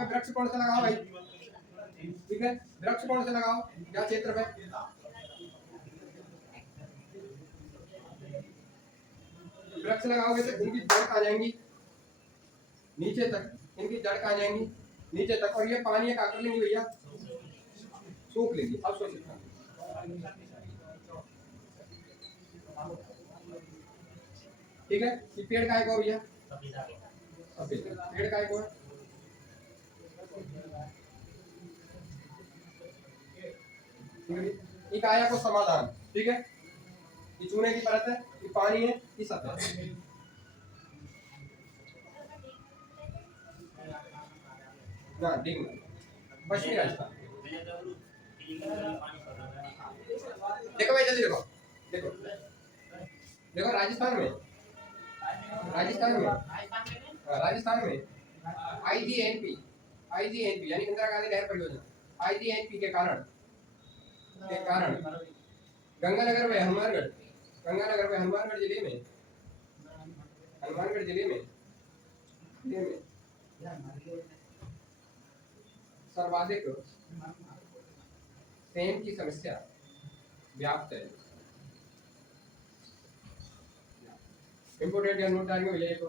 वृक्ष कौन सा लगाओ भाई ठीक है वृक्ष कौन से लगाओ या क्षेत्र पे वृक्ष लगाओगे तो इनकी जड़ आ जाएंगी नीचे तक और ये पानी का कर लेंगे भैया सूख लेंगे। अब सोचिए ठीक है ये पेड़ काय को भैया पेड़ काय को एक आया को समाधान ठीक है। ये चूने की परत है ये पानी है ये सतह ना ठीक पश्चिमी राजस्थान देखो भाई जल्दी देखो राजस्थान में आईजीएनपी यानी इंदिरा गांधी नहर परियोजना आईजीएनपी के कारण गंगानगर में हनुमानगढ़ जिले में सर्वाधिक सेम की समस्या व्याप्त है इम्पोर्टेंट या नोट डालेंगे भैया एक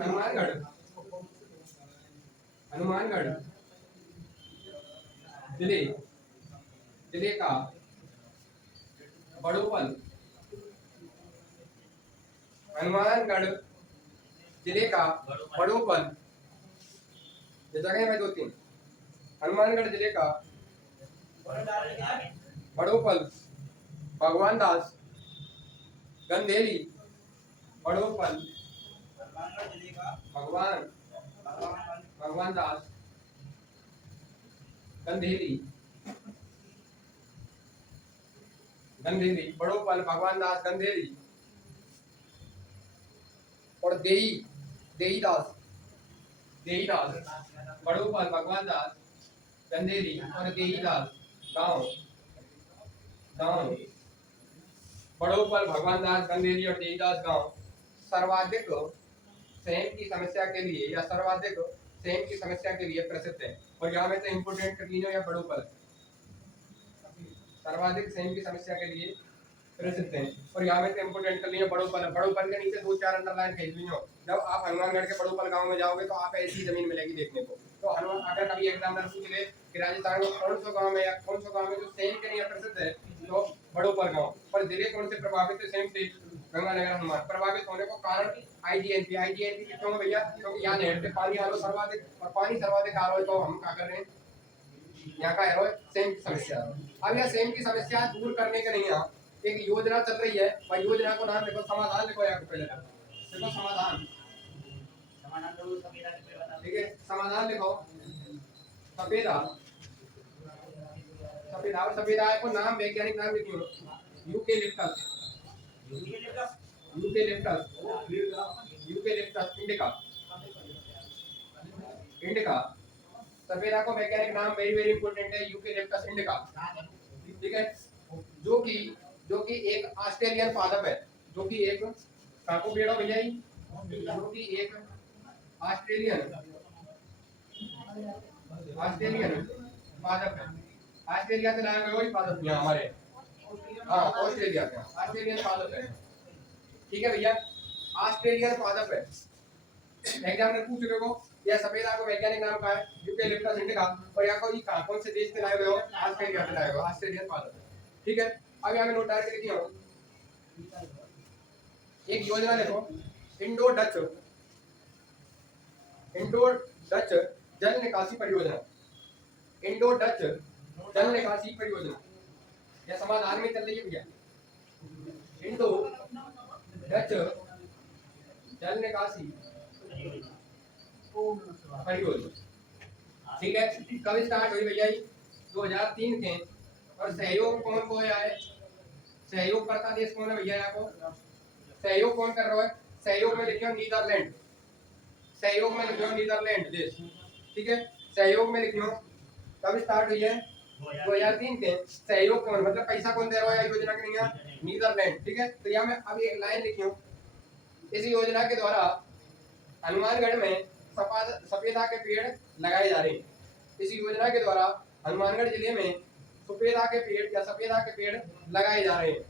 हनुमानगढ़ हनुमानगढ़ जिले जिले का बड़ोपन हनुमानगढ़ जिले का बड़ोपन ये जगह में 2-3 हनुमानगढ़ जिले का बड़ोपल भगवान दास गंधेली बड़ोपल भगवान दास गंधेली बड़ोपल भगवान दास गंधेली और देई दास बड़ोपल भगवान दास गंधेली और देई दास गांव बड़ोपल भगवान दास गंधेली और देईदास गांव सर्वाधिक सेम की समस्या के लिए या सर्वाधिक सेम की समस्या के लिए प्रसिद्ध है। और यहाँ में तो इम्पोर्टेंट कर लीजिए या बड़ोपल सर्वाधिक सेम की समस्या के लिए प्रसिद्ध है। और यहाँ में तो इम्पोर्टेंट कर लीजिए बड़ोपल के नीचे 2-4 अंडरलाइन खींच लीजिए। जब आप हनुमानगढ़ के बड़ोपल गांव में जाओगे तो आप ऐसी जमीन मिलेगी देखने को। तो अगर कभी एग्जामिनर पूछ ले कि राजस्थान में कौन सा गांव में या कौन सा गांव में जो सेम के लिए प्रसिद्ध है तो बड़ोपल गांव, पर जिले कौन से प्रभावित है सेम से गंगानगर हनुमान। प्रभावित होने को कारण आईजीएनपी क्यों भैया? क्योंकि यहाँ नहर से पानी आ रहा सर्वाधिक और पानी सर्वाधिक आ रहा है तो हम क्या कर रहे हैं यहाँ का है सेम की समस्या। अब यह सेम की समस्या दूर करने के लिए एक योजना चल रही है। भाई योजना को नाम लिखो, समाधान लिखो यहाँ पहले देखो समाधान, ठीक है समाधान लिखो। सफेदा और सफेदा को नाम वैज्ञानिक नाम लिखियो यूकेलिप्टस इंडिका। सफेदा को वैज्ञानिक नाम वेरी इंपोर्टेंट है यूकेलिप्टस इंडिका, ठीक है। जो कि एक ऑस्ट्रेलियन पादप है, जो कि एक काको पेड़ हो भैया जो कि एक ऑस्ट्रेलियन पादप है। ऑस्ट्रेलिया से लाया गया वही पादप यहाँ हमारे ऑस्ट्रेलिया का ऑस्ट्रेलियन पादप है, ठीक है भैया ऑस्ट्रेलियन पादप है। एग्जाम में पूछ रहे हो यह सफेदा को वैज्ञानिक नाम का है यूकेलिप्टस इंडिका और यहाँ को कौन से देश से लाए हुए हो? ऑस्ट्रेलिया से लाए हुए ऑस्ट्रेलियन पादप है, ठीक है। अब यहाँ में नोट डाल के लिखिए एक योजना देखो इंडो डच जल निकासी परियोजना। इंडो डच जल निकासी परियोजना यह समाधान में चल रही है भैया। इंडो डच जल निकासी परियोजना, ठीक है। कब स्टार्ट हुई भैया? 2003 के। और सहयोग कौन को है? सहयोग करता देश कौन है भैया? आपको सहयोग कौन कर रहा है? सहयोग में लिखियो नीदरलैंड, सहयोग में लिखियो नीदरलैंड देश, ठीक है। सहयोग में लिखियो कब स्टार्ट हुई है? 2003 के। सहयोग कौन मतलब पैसा कौन दे रहा है योजना के लिए? नीदरलैंड, ठीक है। तो यहाँ में अब एक लाइन लिखियो इस योजना के द्वारा हनुमानगढ़ में सफेदा के पेड़ लगाए जा रहे हैं। इस योजना के द्वारा हनुमानगढ़ जिले में सफेदा के पेड़ लगाए जा रहे हैं।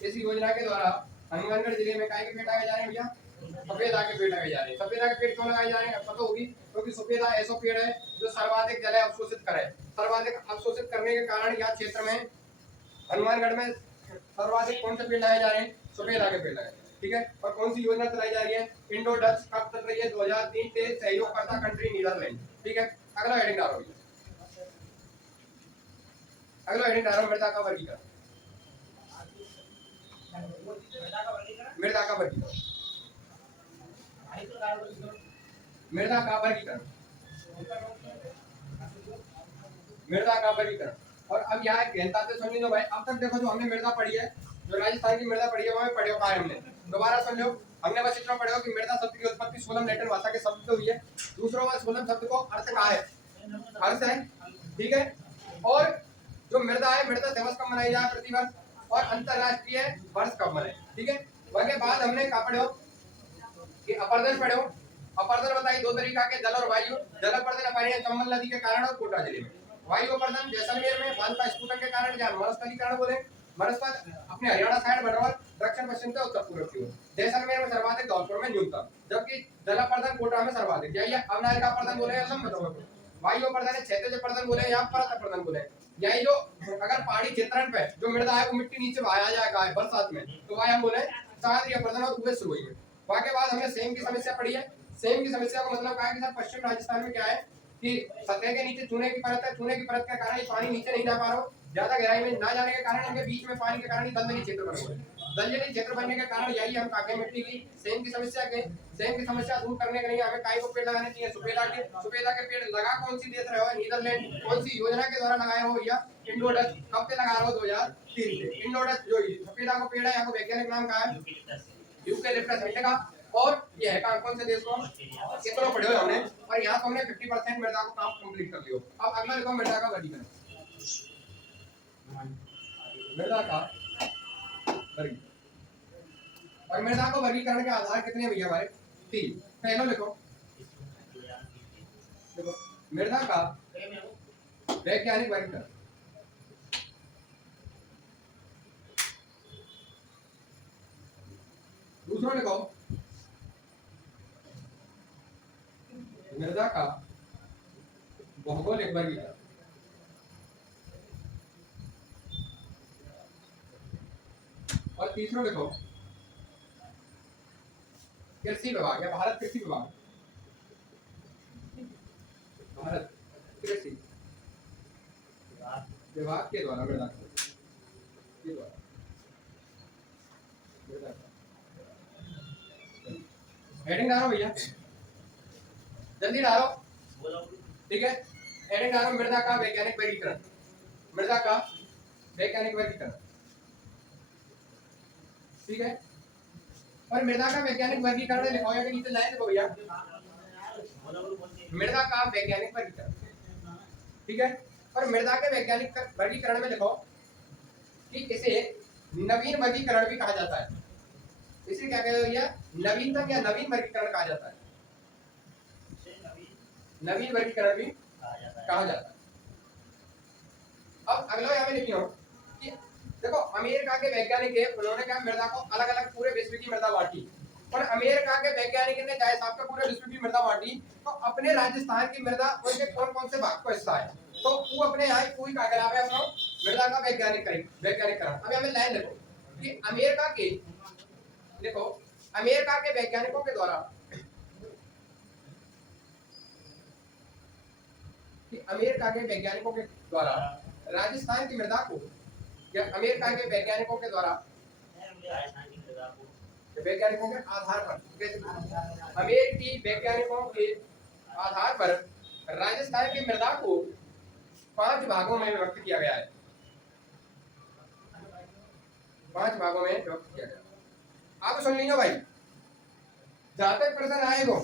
इस योजना के द्वारा हनुमानगढ़ जिले में काय के पेड़ लगाए जा रहे हैं भैया? सफेदा के पेड़ लगाए जा रहे हैं। सफेदा के पेड़ क्यों लगाए जा रहे हैं पता होगी, क्योंकि सफेदा ऐसा पेड़ है जो सर्वाधिक जल अवशोषित करे। सर्वाधिक अवशोषित करने के कारण यह क्षेत्र में हनुमानगढ़ में सर्वाधिक कौन से पेड़ लगाए जा रहे हैं? सफेदा के पेड़ लगाए, ठीक है। और कौन सी योजना चलाई जा रही है? इंडो डच कब चल रही है? 2003 से सहयोगकर्ता कंट्री नीदरलैंड, ठीक है। अगला हेडिंग डालो, मृदा का वर्गीकरण। और अब यहाँ गहनता से सुन लो भाई। अब तक देखो जो हमने मृदा पढ़ी है, जो राजस्थान की मृदा पढ़ी है, वो हमें पढ़े है हमने। दोबारा सुन लो, हमने बस इतना पढ़ा कि मृदा शब्द की उत्पत्ति सोलम लैटिन भाषा के शब्द से हुई है। दूसरा बात सोलम शब्द को अर्थ का है, अर्थ है, ठीक है। और जो मृदा है, मृदा दिवस कब मनाई जाए? प्रतिवर्ष। और अंतरराष्ट्रीय वर्ष कब मनाए, ठीक है। उसके बाद हमने क्या पढ़ो कि अपर्दश पढ़ो। अपर्दन बताइए दो तरीका के, जल और वायु। जल अपर्दन हमारे यहाँ चंबल नदी के कारण और कोटा जिले में। वायु अपर्दन जैसलमेर में बांध का स्फुटन के कारण, जहाँ मरुस्थलीकरण बोले, मरुस्थल अपने हरियाणा साइड बढ़वा दक्षिण पश्चिम से उत्तर पूर्व की ओर। जैसलमेर में सर्वाधिक, धौलपुर में न्यूनतम, जबकि जल अपर्दन कोटा में सर्वाधिक। यही अवनाली का अपर्दन बोले वायु अपर्दन है, क्षैतिज अपर्दन बोले या परत अपर्दन बोले। यही जो अगर पहाड़ी क्षेत्रण पे जो मृदा है वो मिट्टी नीचे बहाया जाएगा बरसात में, तो वह हम बोले सागरीय अपर्दन और कुएं सुरोई में। वाके बाद हमने सेम की समस्या पढ़ी है। सेम की समस्या का मतलब क्या है कि सर पश्चिम राजस्थान में क्या है कि सतह के नीचे चूने की परत है, चूने की परत के कारण पानी नीचे नहीं जा पा रहा, ज्यादा गहराई में ना जाने के कारण इनके बीच में पानी के कारण दलदली क्षेत्र बन गए। दलदली क्षेत्र बनने के कारण यही हम काके मिट्टी की सेम की समस्या दूर करने के लिए हमें काय को पेड़ लगाने चाहिए, सुपेला के पेड़ लगा कौन सी देश रहे हो, नीदरलैंड कौन सी योजना के द्वारा लगाए हो या इंडोडस, कब से लगा रहे हो 2003 से। इंडोडस जो सुपेला को पेड़ है, यहाँ को वैज्ञानिक नाम का है यूकेलिप्टस इंडिका, और ये है कौन से देश को, कितना पढ़े हुए हमने, और यहाँ तो हमने 50% मृदा को काम कंप्लीट कर लियो। अब अगला देखो मृदा का वर्गीकरण। मृदा का वर्गीकरण, और मृदा को वर्गीकरण के आधार कितने भैया हमारे, 3। पहले लिखो, देखो मृदा का वैज्ञानिक वर्गीकरण। दूसरा लिखो मृदा का भौगोलिक वर्गीकरण। और तीसरा लिखो कृषि विभाग या भारत कृषि विभाग, भारत कृषि विभाग के द्वारा मृदा के द्वारा हेडिंग डालो भैया, जल्दी डालो, ठीक है। हेडिंग डालो मृदा का वैज्ञानिक वर्गीकरण, मृदा का वैज्ञानिक वर्गीकरण, ठीक है। और मृदा का वैज्ञानिक वर्गीकरण लिखो या नीचे लाइन देखो भैया, मृदा का वैज्ञानिक वर्गीकरण, ठीक है। और मृदा के वैज्ञानिक वर्गीकरण में लिखो कि इसे नवीन वर्गीकरण भी कहा जाता है। इसे क्या कहते हैं भैया, नवीनतम या नवीन वर्गीकरण कहा जाता है, नवीन वर्गीकरण भी कहा जाता है। अब अगला यहाँ पे लिखियो कि देखो अमेरिका के वैज्ञानिक है, उन्होंने क्या मृदा को अलग अलग पूरे विश्व की मृदा बांटी, और अमेरिका के वैज्ञानिक ने चाहे साहब का पूरे विश्व की मृदा बांटी, तो अपने राजस्थान की मृदा उनके कौन कौन से भाग को हिस्सा है, तो वो अपने यहाँ कोई का करा है अपना मृदा का वैज्ञानिकरण। अब हमें लाइन लिखो कि अमेरिका के, देखो अमेरिका के वैज्ञानिकों के द्वारा, कि अमेरिका के वैज्ञानिकों के द्वारा राजस्थान की मृदा को, या अमेरिका के वैज्ञानिकों के द्वारा वैज्ञानिकों के आधार पर, अमेरिकी वैज्ञानिकों के आधार पर राजस्थान की मृदा को 5 भागों में विभक्त किया गया है, 5 भागों में विभक्त किया गया। आप सुन लीजिए भाई, जहां तक प्रश्न आएगा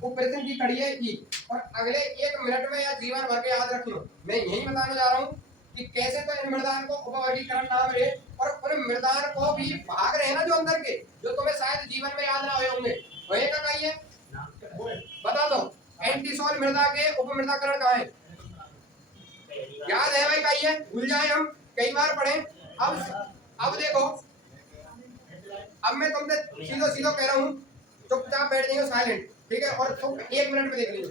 वो प्रश्न की कड़ी है ई, और अगले 1 मिनट में या जीवन भर के याद रखियो। मैं यही बताने जा रहा हूँ कि कैसे तो इन मृदान को उपवर्गीकरण नाम रहे, और उन मृदान को भी भाग रहे ना जो अंदर के, जो तुम्हें शायद जीवन में याद ना हुए होंगे, वही का कहिए बता दो। एंटीसोल मृदा के उपमृदाकरण कहाँ है, याद है भाई, कहिए भूल जाए हम, कई बार पढ़े। अब देखो, अब मैं तुमसे सीधो सीधो कह रहा हूँ, चुपचाप बैठ जाइए साइलेंट, ठीक है, और तुम 1 मिनट में देख लीजिए।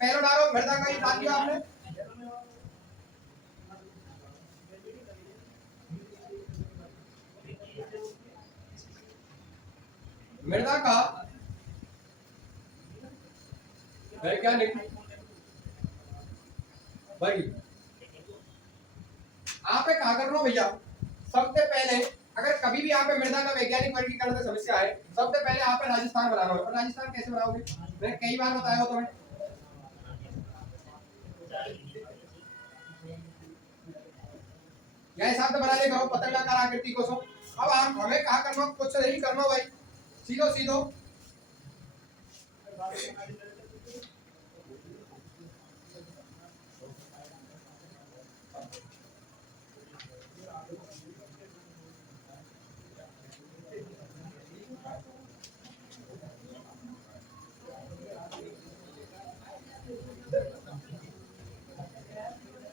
पहले डालो मृदा का ये डाल दिया आपने, मृदा का वैज्ञानिक वर्गीकरण। आप एक आकर लो भैया, सबसे पहले अगर कभी भी आप मृदा का वैज्ञानिक वर्गीकरण की समस्या है, सबसे पहले आप राजस्थान बनाना है। और राजस्थान कैसे बनाओगे, मैंने कई बार बताया हो तुम्हें, यह हिसाब से बना ले करो पतंगाकार आकृति को। सो अब हम हमें कहा करना, कुछ नहीं करना भाई, सीधो सीधो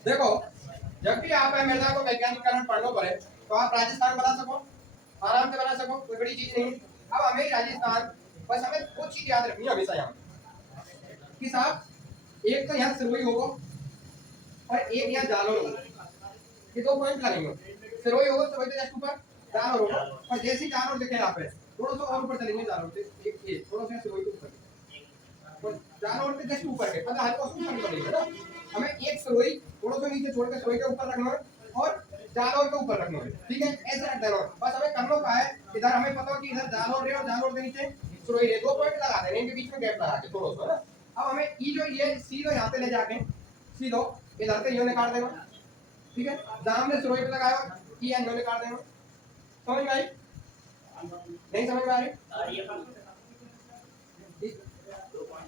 देखो जब भी आप मृदा को वैज्ञानिकरण पढ़ना पड़े तो आप राजस्थान बना सको, आराम से बना सको, कोई बड़ी चीज नहीं। अब हमें राजस्थान, बस हमें दो चीज याद रखनी है हमेशा यहाँ कि साहब एक तो यहाँ सिरोही होगा और एक यहाँ जालोर होगा, ये दो पॉइंट लगेंगे। सिरोही होगा सिरोही से जस्ट ऊपर जालोर होगा, और जैसे ही जालोर दिखे यहाँ पे थोड़ा सा और ऊपर चलेंगे, जालोर से एक थोड़ा सा सिरोही के ऊपर, और जालोर से जस्ट ऊपर के मतलब हल्का सा ऊपर चलेंगे ना। हमें एक सिरोही थोड़ा सा नीचे छोड़ के सिरोही के ऊपर रखना है और जालोर के ऊपर रखना है, ठीक है, ऐसे रख देना। बस हमें करना क्या है, इधर हमें पता है कि इधर जालोर है और जालोर के नीचे सिरोही है, दो पॉइंट लगा देने, इनके बीच में गैप लगा के थोड़ा सा ना। अब हमें ई जो ये सीधो यहाँ पे ले जाके सीधो इधर से यूं निकाल देना, ठीक है, जहां हमने सिरोही पे लगाया ई एन यूं निकाल देना। समझ में आई? नहीं समझ में आ रही?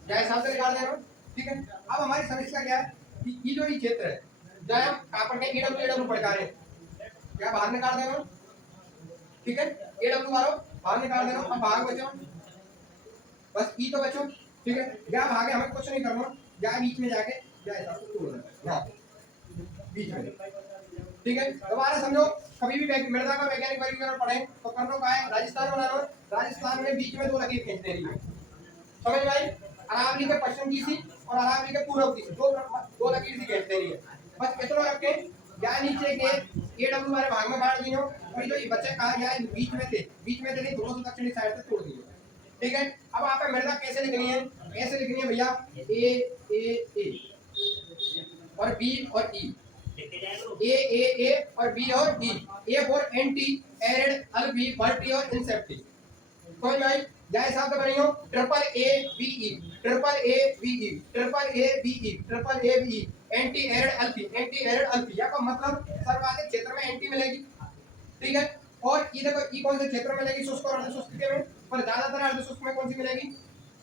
क्या हिसाब से निकाल देना, ठीक है। अब हमारी समस्या क्या है कि ये जो ये क्षेत्र है जहाँ हम कापड़ के एडब्ल्यू पढ़ा रहे हैं, क्या बाहर निकाल देना, ठीक है, एडब्ल्यू मारो बाहर निकाल देना। अब भाग बचो, बस ई तो बचो, ठीक है, या भागे हमें कुछ नहीं करना, या बीच में जाके या हिसाब से तोड़ देना यहाँ बीच में, ठीक है। दोबारा समझो, कभी भी मृदा का वैज्ञानिक वर्गीकरण पढ़े तो करना क्या है, राजस्थान बनाना, राजस्थान में बीच में दो लकीर खींच देनी है। समझ में आई? अरावली के पश्चिम की सी और अरावली के पूर्व की सी, दो लकीर सी खींच देनी है। बस इतना रख के या नीचे के एडब्ल्यू वाले भाग में बांट दियो, और जो ये बच्चे कहा या बीच में थे नहीं, दोनों से दक्षिणी साइड से तोड़ दिए, ठीक है। अब आप मृदा कैसे लिखनी है, ऐसे लिखनी है भैया, ए और बी और ई, ए और बी और ई, ए फॉर एंटी एरिड अल्फी वर्टी और इंसेप्टी। समझ में आई? या हिसाब से बनी हो triple A B E, triple A B E, triple A B E, triple A B E, anti arid अल्फी, एंटी एरिड अल्फी, या का मतलब सर्वाधिक क्षेत्र में एंटी मिलेगी, ठीक है। और ये देखो ई कौन से क्षेत्र में मिलेगी, शुष्क और अर्धशुष्क में, पर ज्यादातर अर्धशुष्क में कौन सी मिलेगी,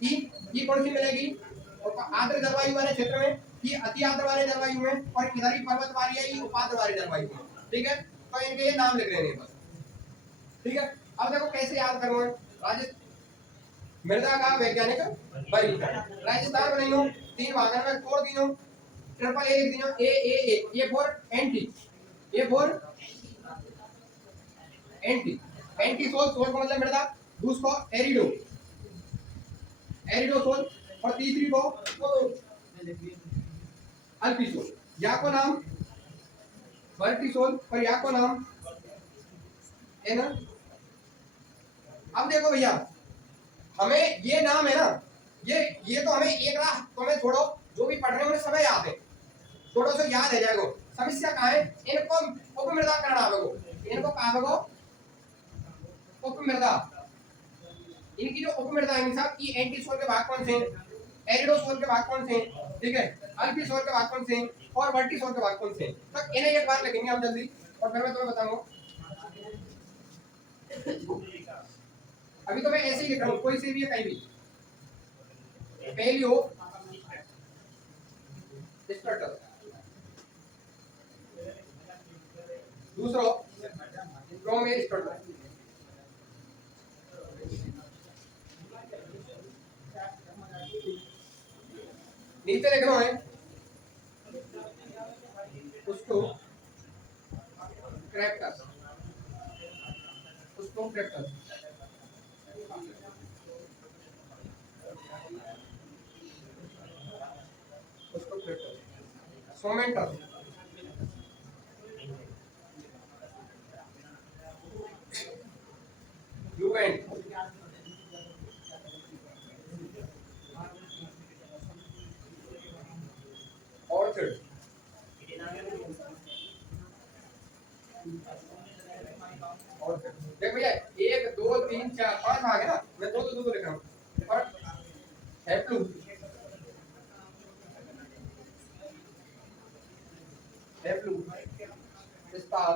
ई कौन सी मिलेगी, और आर्द्र जलवायु वाले क्षेत्र में, ये अति आर्द्र वाले जलवायु में, और इधर ही पर्वत वाली है, ये उपाद्र वाले जलवायु में, ठीक है। तो इनके ये नाम लिख रहे हैं बस, ठीक है। अब देखो कैसे याद करो, राजस्थान मृदा का वैज्ञानिक वर्गीकरण, राजस्थान में नहीं हो, तीन भागों में तोड़ दियो, ट्रिपल ए लिख दियो, A for anti, A for anti, anti soil, soil को मतलब मृदा, दूसरा को एरिडो, एरिडो सोल, और तीसरी को अल्फी सोल, या को नाम वर्टी सोल और या को नाम है ना। अब देखो भैया, हमें ये नाम है ना, ये तो हमें एक राह तो हमें छोड़ो, जो भी पढ़ने में समय याद है, थोड़ा सा याद है जाएगा। समस्या कहाँ है, इनको उपमृदाकरण आवेगो, इनको कहा आवेगो उपमृदा, इनकी जो उपमृदा है साहब की एंटी सोल के भाग कौन से हैं, एरिडो सोल के भाग कौन से हैं, ठीक है, अल्फी सोल के भाग कौन से हैं, और वर्टी सोल के भाग कौन से हैं। तो इन्हें एक बार लिखेंगे हम जल्दी, और फिर मैं तुम्हें बताऊंगा। अभी तो मैं ऐसे ही लिख रहा हूँ, कोई से भी है कहीं भी, पहली हो स्ट्रक्चर, दूसरा प्रोमे स्ट्रक्चर, नीचे लिखना है उसको क्रैप्टस, उसको क्रैप्टस, उसको क्रैप्टस, सोमेंटस, यूवेंट, ऑर्चिड, देख भैया 1 2 3 4 5 भाग है ना, मैं दो लिख रहा हूँ, और हैप्लू, हैप्लू स्टार,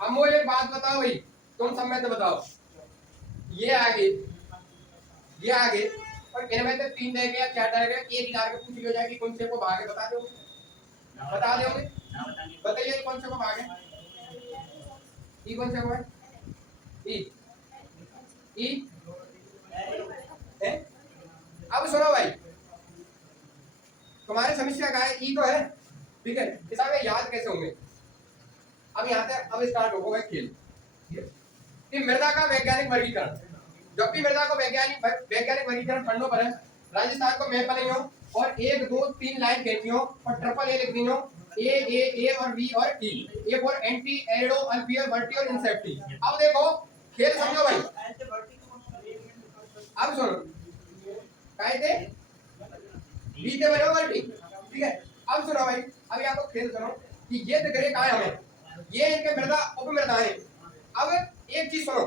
अब मुझे एक बात बताओ भाई, तुम सब में तो बताओ, ये आगे और इनमें से 3 रह गया 4 रह गया, एक निकाल के पूछ लिया जाएगी कौन से को भाग है, बता दोगे, बता दोगे, बताइए कौन से को भाग है, ई कौन से को है, ई है। अब सुनो भाई, तुम्हारे समस्या का है ई तो है, ठीक है। हिसाब में याद कैसे होंगे? अब यहाँ से अब स्टार्ट होगा खेल कि मृदा का वैज्ञानिक वर्गीकरण। जब भी मृदा को वैज्ञानिक वर्गीकरण पढ़नो पर है, राजस्थान को मैप बनाई हो और 1 2 3 लाइन कहती हो और ट्रिपल ए लिख दी हो, ए और बी और ई। ए फॉर एंटी एरिडो अल्फियर वर्टी और इंसेप्टी। अब देखो खेल समझो भाई। अब सुनो काय थे बी थे बनो वर्टी, ठीक है। अब सुनो भाई, अभी आपको खेल सुनो कि ये दिख रहे कहां हमें, ये इनके मृदा उपमृदा है। अब एक चीज सुनो,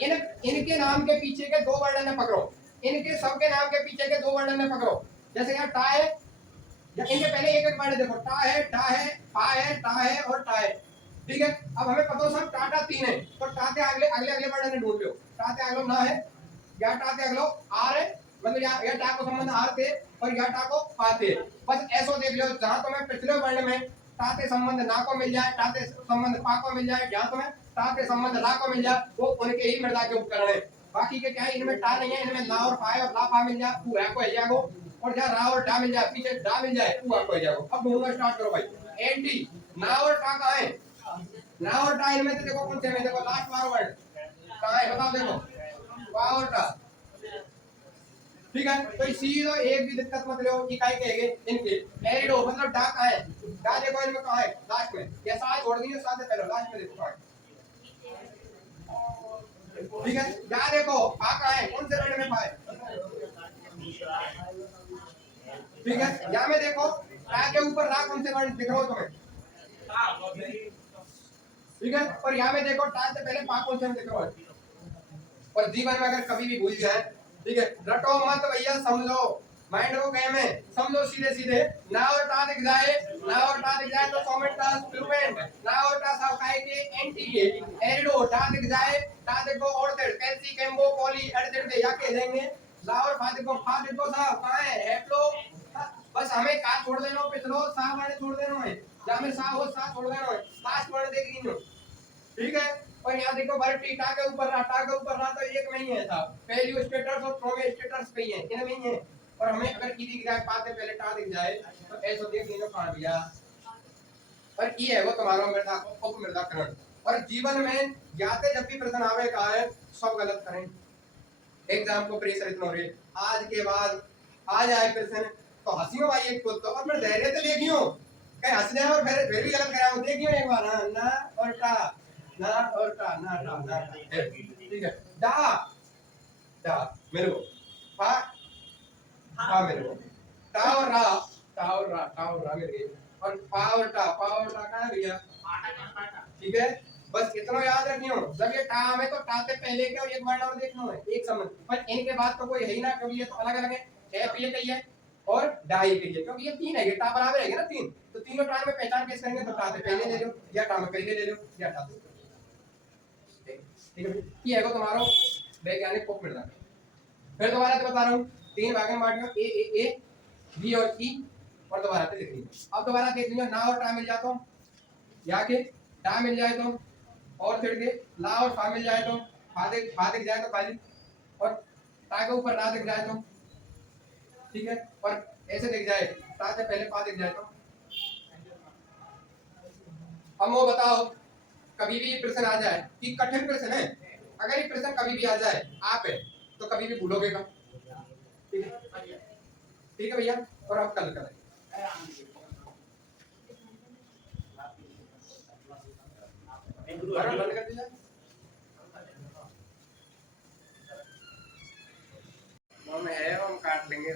इनके नाम के पीछे के दो वर्णन पकड़ो, इनके सबके नाम के पीछे के दो वर्णन पकड़ो। जैसे यहाँ टा है, या इनके पहले एक एक वर्ण देखो, टा है, टा है, पा है, टा है और टा है, ठीक है। अब हमें पता हो सब टाटा तीन है, तो टाते अगले अगले अगले वर्ण ढूंढ लो। टाते अगलो ना है, या टाते अगलो आर है, मतलब या टा को संबंध आर थे और या टा को पा थे। बस ऐसो देख लो, जहां तुम्हें पिछले वर्ण में टाते संबंध ना को मिल जाए, टाते संबंध पा को मिल जाए, जहां तुम्हें टाते संबंध ला को मिल जाए, वो उनके ही मृदा के उपकरण है। बाकी के क्या है, इनमें टा नहीं है, इनमें ला और पा है, और ला पा मिल जाए वो है को है जागो, और जहां रा और डा मिल जाए, पीछे डा मिल जाए वो आपको हो जाएगा। अब ढूंढना स्टार्ट करो भाई। एंटी ना और टा कहां है, ना और टा इनमें से देखो कौन से में, देखो लास्ट वाला वर्ड कहां है बताओ, देखो पा और टा, ठीक है। तो सीधो एक भी दिक्कत मत लो कि काय कहेंगे इनके एरिडो मतलब डा कहां है, डा देखो इनमें कहां है लास्ट में, या साथ छोड़ दिए साथ से पहले लास्ट में देखो कहां है, ठीक है। या देखो पा कहां है, कौन से वर्ण में पा है, ठीक है। यहाँ में देखो टा के ऊपर रा कौन से वर्ण दिख रहा हो तुम्हें, ठीक है। और यहाँ में देखो टा से पहले पा कौन से दिख रहा है। और जीवन में अगर कभी भी भूल जाए, ठीक है, रटो मत भैया, समझो माइंड को गए में समझो सीधे सीधे। ना और टा दिख जाए, ना और टा दिख जाए तो कमेंट का फ्लुएंट, ना और टा सब काय के एंटी के एरिडो, टा दिख जाए, टा देखो और कैल्सी केम्बो पॉली एडिड दे जाके देंगे। ला और फा देखो साहब कहां है हेप्लो, बस हमें का छोड़ देना हो, पिछलो सा वाले छोड़ देना है, या में सा हो सा छोड़ देना है, लास्ट वर्ड देख लीजिए, ठीक है। और यहाँ देखो वर्टी टा के ऊपर रा, टा के ऊपर रा तो एक में ही है साहब, पहली स्टेटस और प्रोमे स्टेटस पे ही है, इनमें ही है। और हमें अगर की दिख जाए पाते पहले टा दिख जाए तो ऐसा देख लीजिए काट दिया। और ये है वो तुम्हारा मृदा को उपमृदाकरण। और जीवन में जाते जब भी प्रश्न आवे कहा है सब गलत करें, एग्जाम को प्रेशर इतना हो रही है, आज के बाद आ जाए प्रश्न तो हंसियो भाई एक तो, और मैं धैर्य से देखियो कहीं हंस जाए और फिर भी गलत कराओ, देखियो एक बार। हाँ ना और टा, ना और टा, ना टा ना, ठीक है। डा डा मेरे को पा पा मेरे को, टा और रा, टा और रा, टा और रा मेरे को, और पा और टा कहां है भैया, ठीक है। बस इतना याद रखियो, जब ये टा में तो टा से पहले के और एक वर्ण और देखना है एक समझ, पर इनके बाद तो कोई है ही ना, क्योंकि ये तो अलग अलग है। एफ ये कही है और डा ये कही है, क्योंकि ये तीन है, ये टा बराबर है ना तीन, तो तीनों टा में पहचान कैसे करेंगे, तो टा से पहले ले लो या टा में पहले ले लो या टा से, ठीक है। ये है वो तुम्हारा वैज्ञानिक उपमृदा। फिर दोबारा से बता रहा हूं, तीन भाग में बांटियो, ए बी और ई, और दोबारा से लिख लीजिए। अब दोबारा देख लीजिए, ना और टा मिल जाता हूं, या के टा मिल जाए तो, और फिर के ला और फा मिल जाए तो, फा दिख जाए तो खाली, और टा के ऊपर रा दिख जाए तो, ठीक है। और ऐसे दिख जाए टा से पहले पा दिख जाए तो। अब वो बताओ कभी भी प्रश्न आ जाए कि कठिन प्रश्न है, अगर ये प्रश्न कभी भी आ जाए आप है तो कभी भी भूलोगे का, ठीक है, ठीक है भैया। और अब कल करें बंद कर दीजिए, हम है हम काट लेंगे।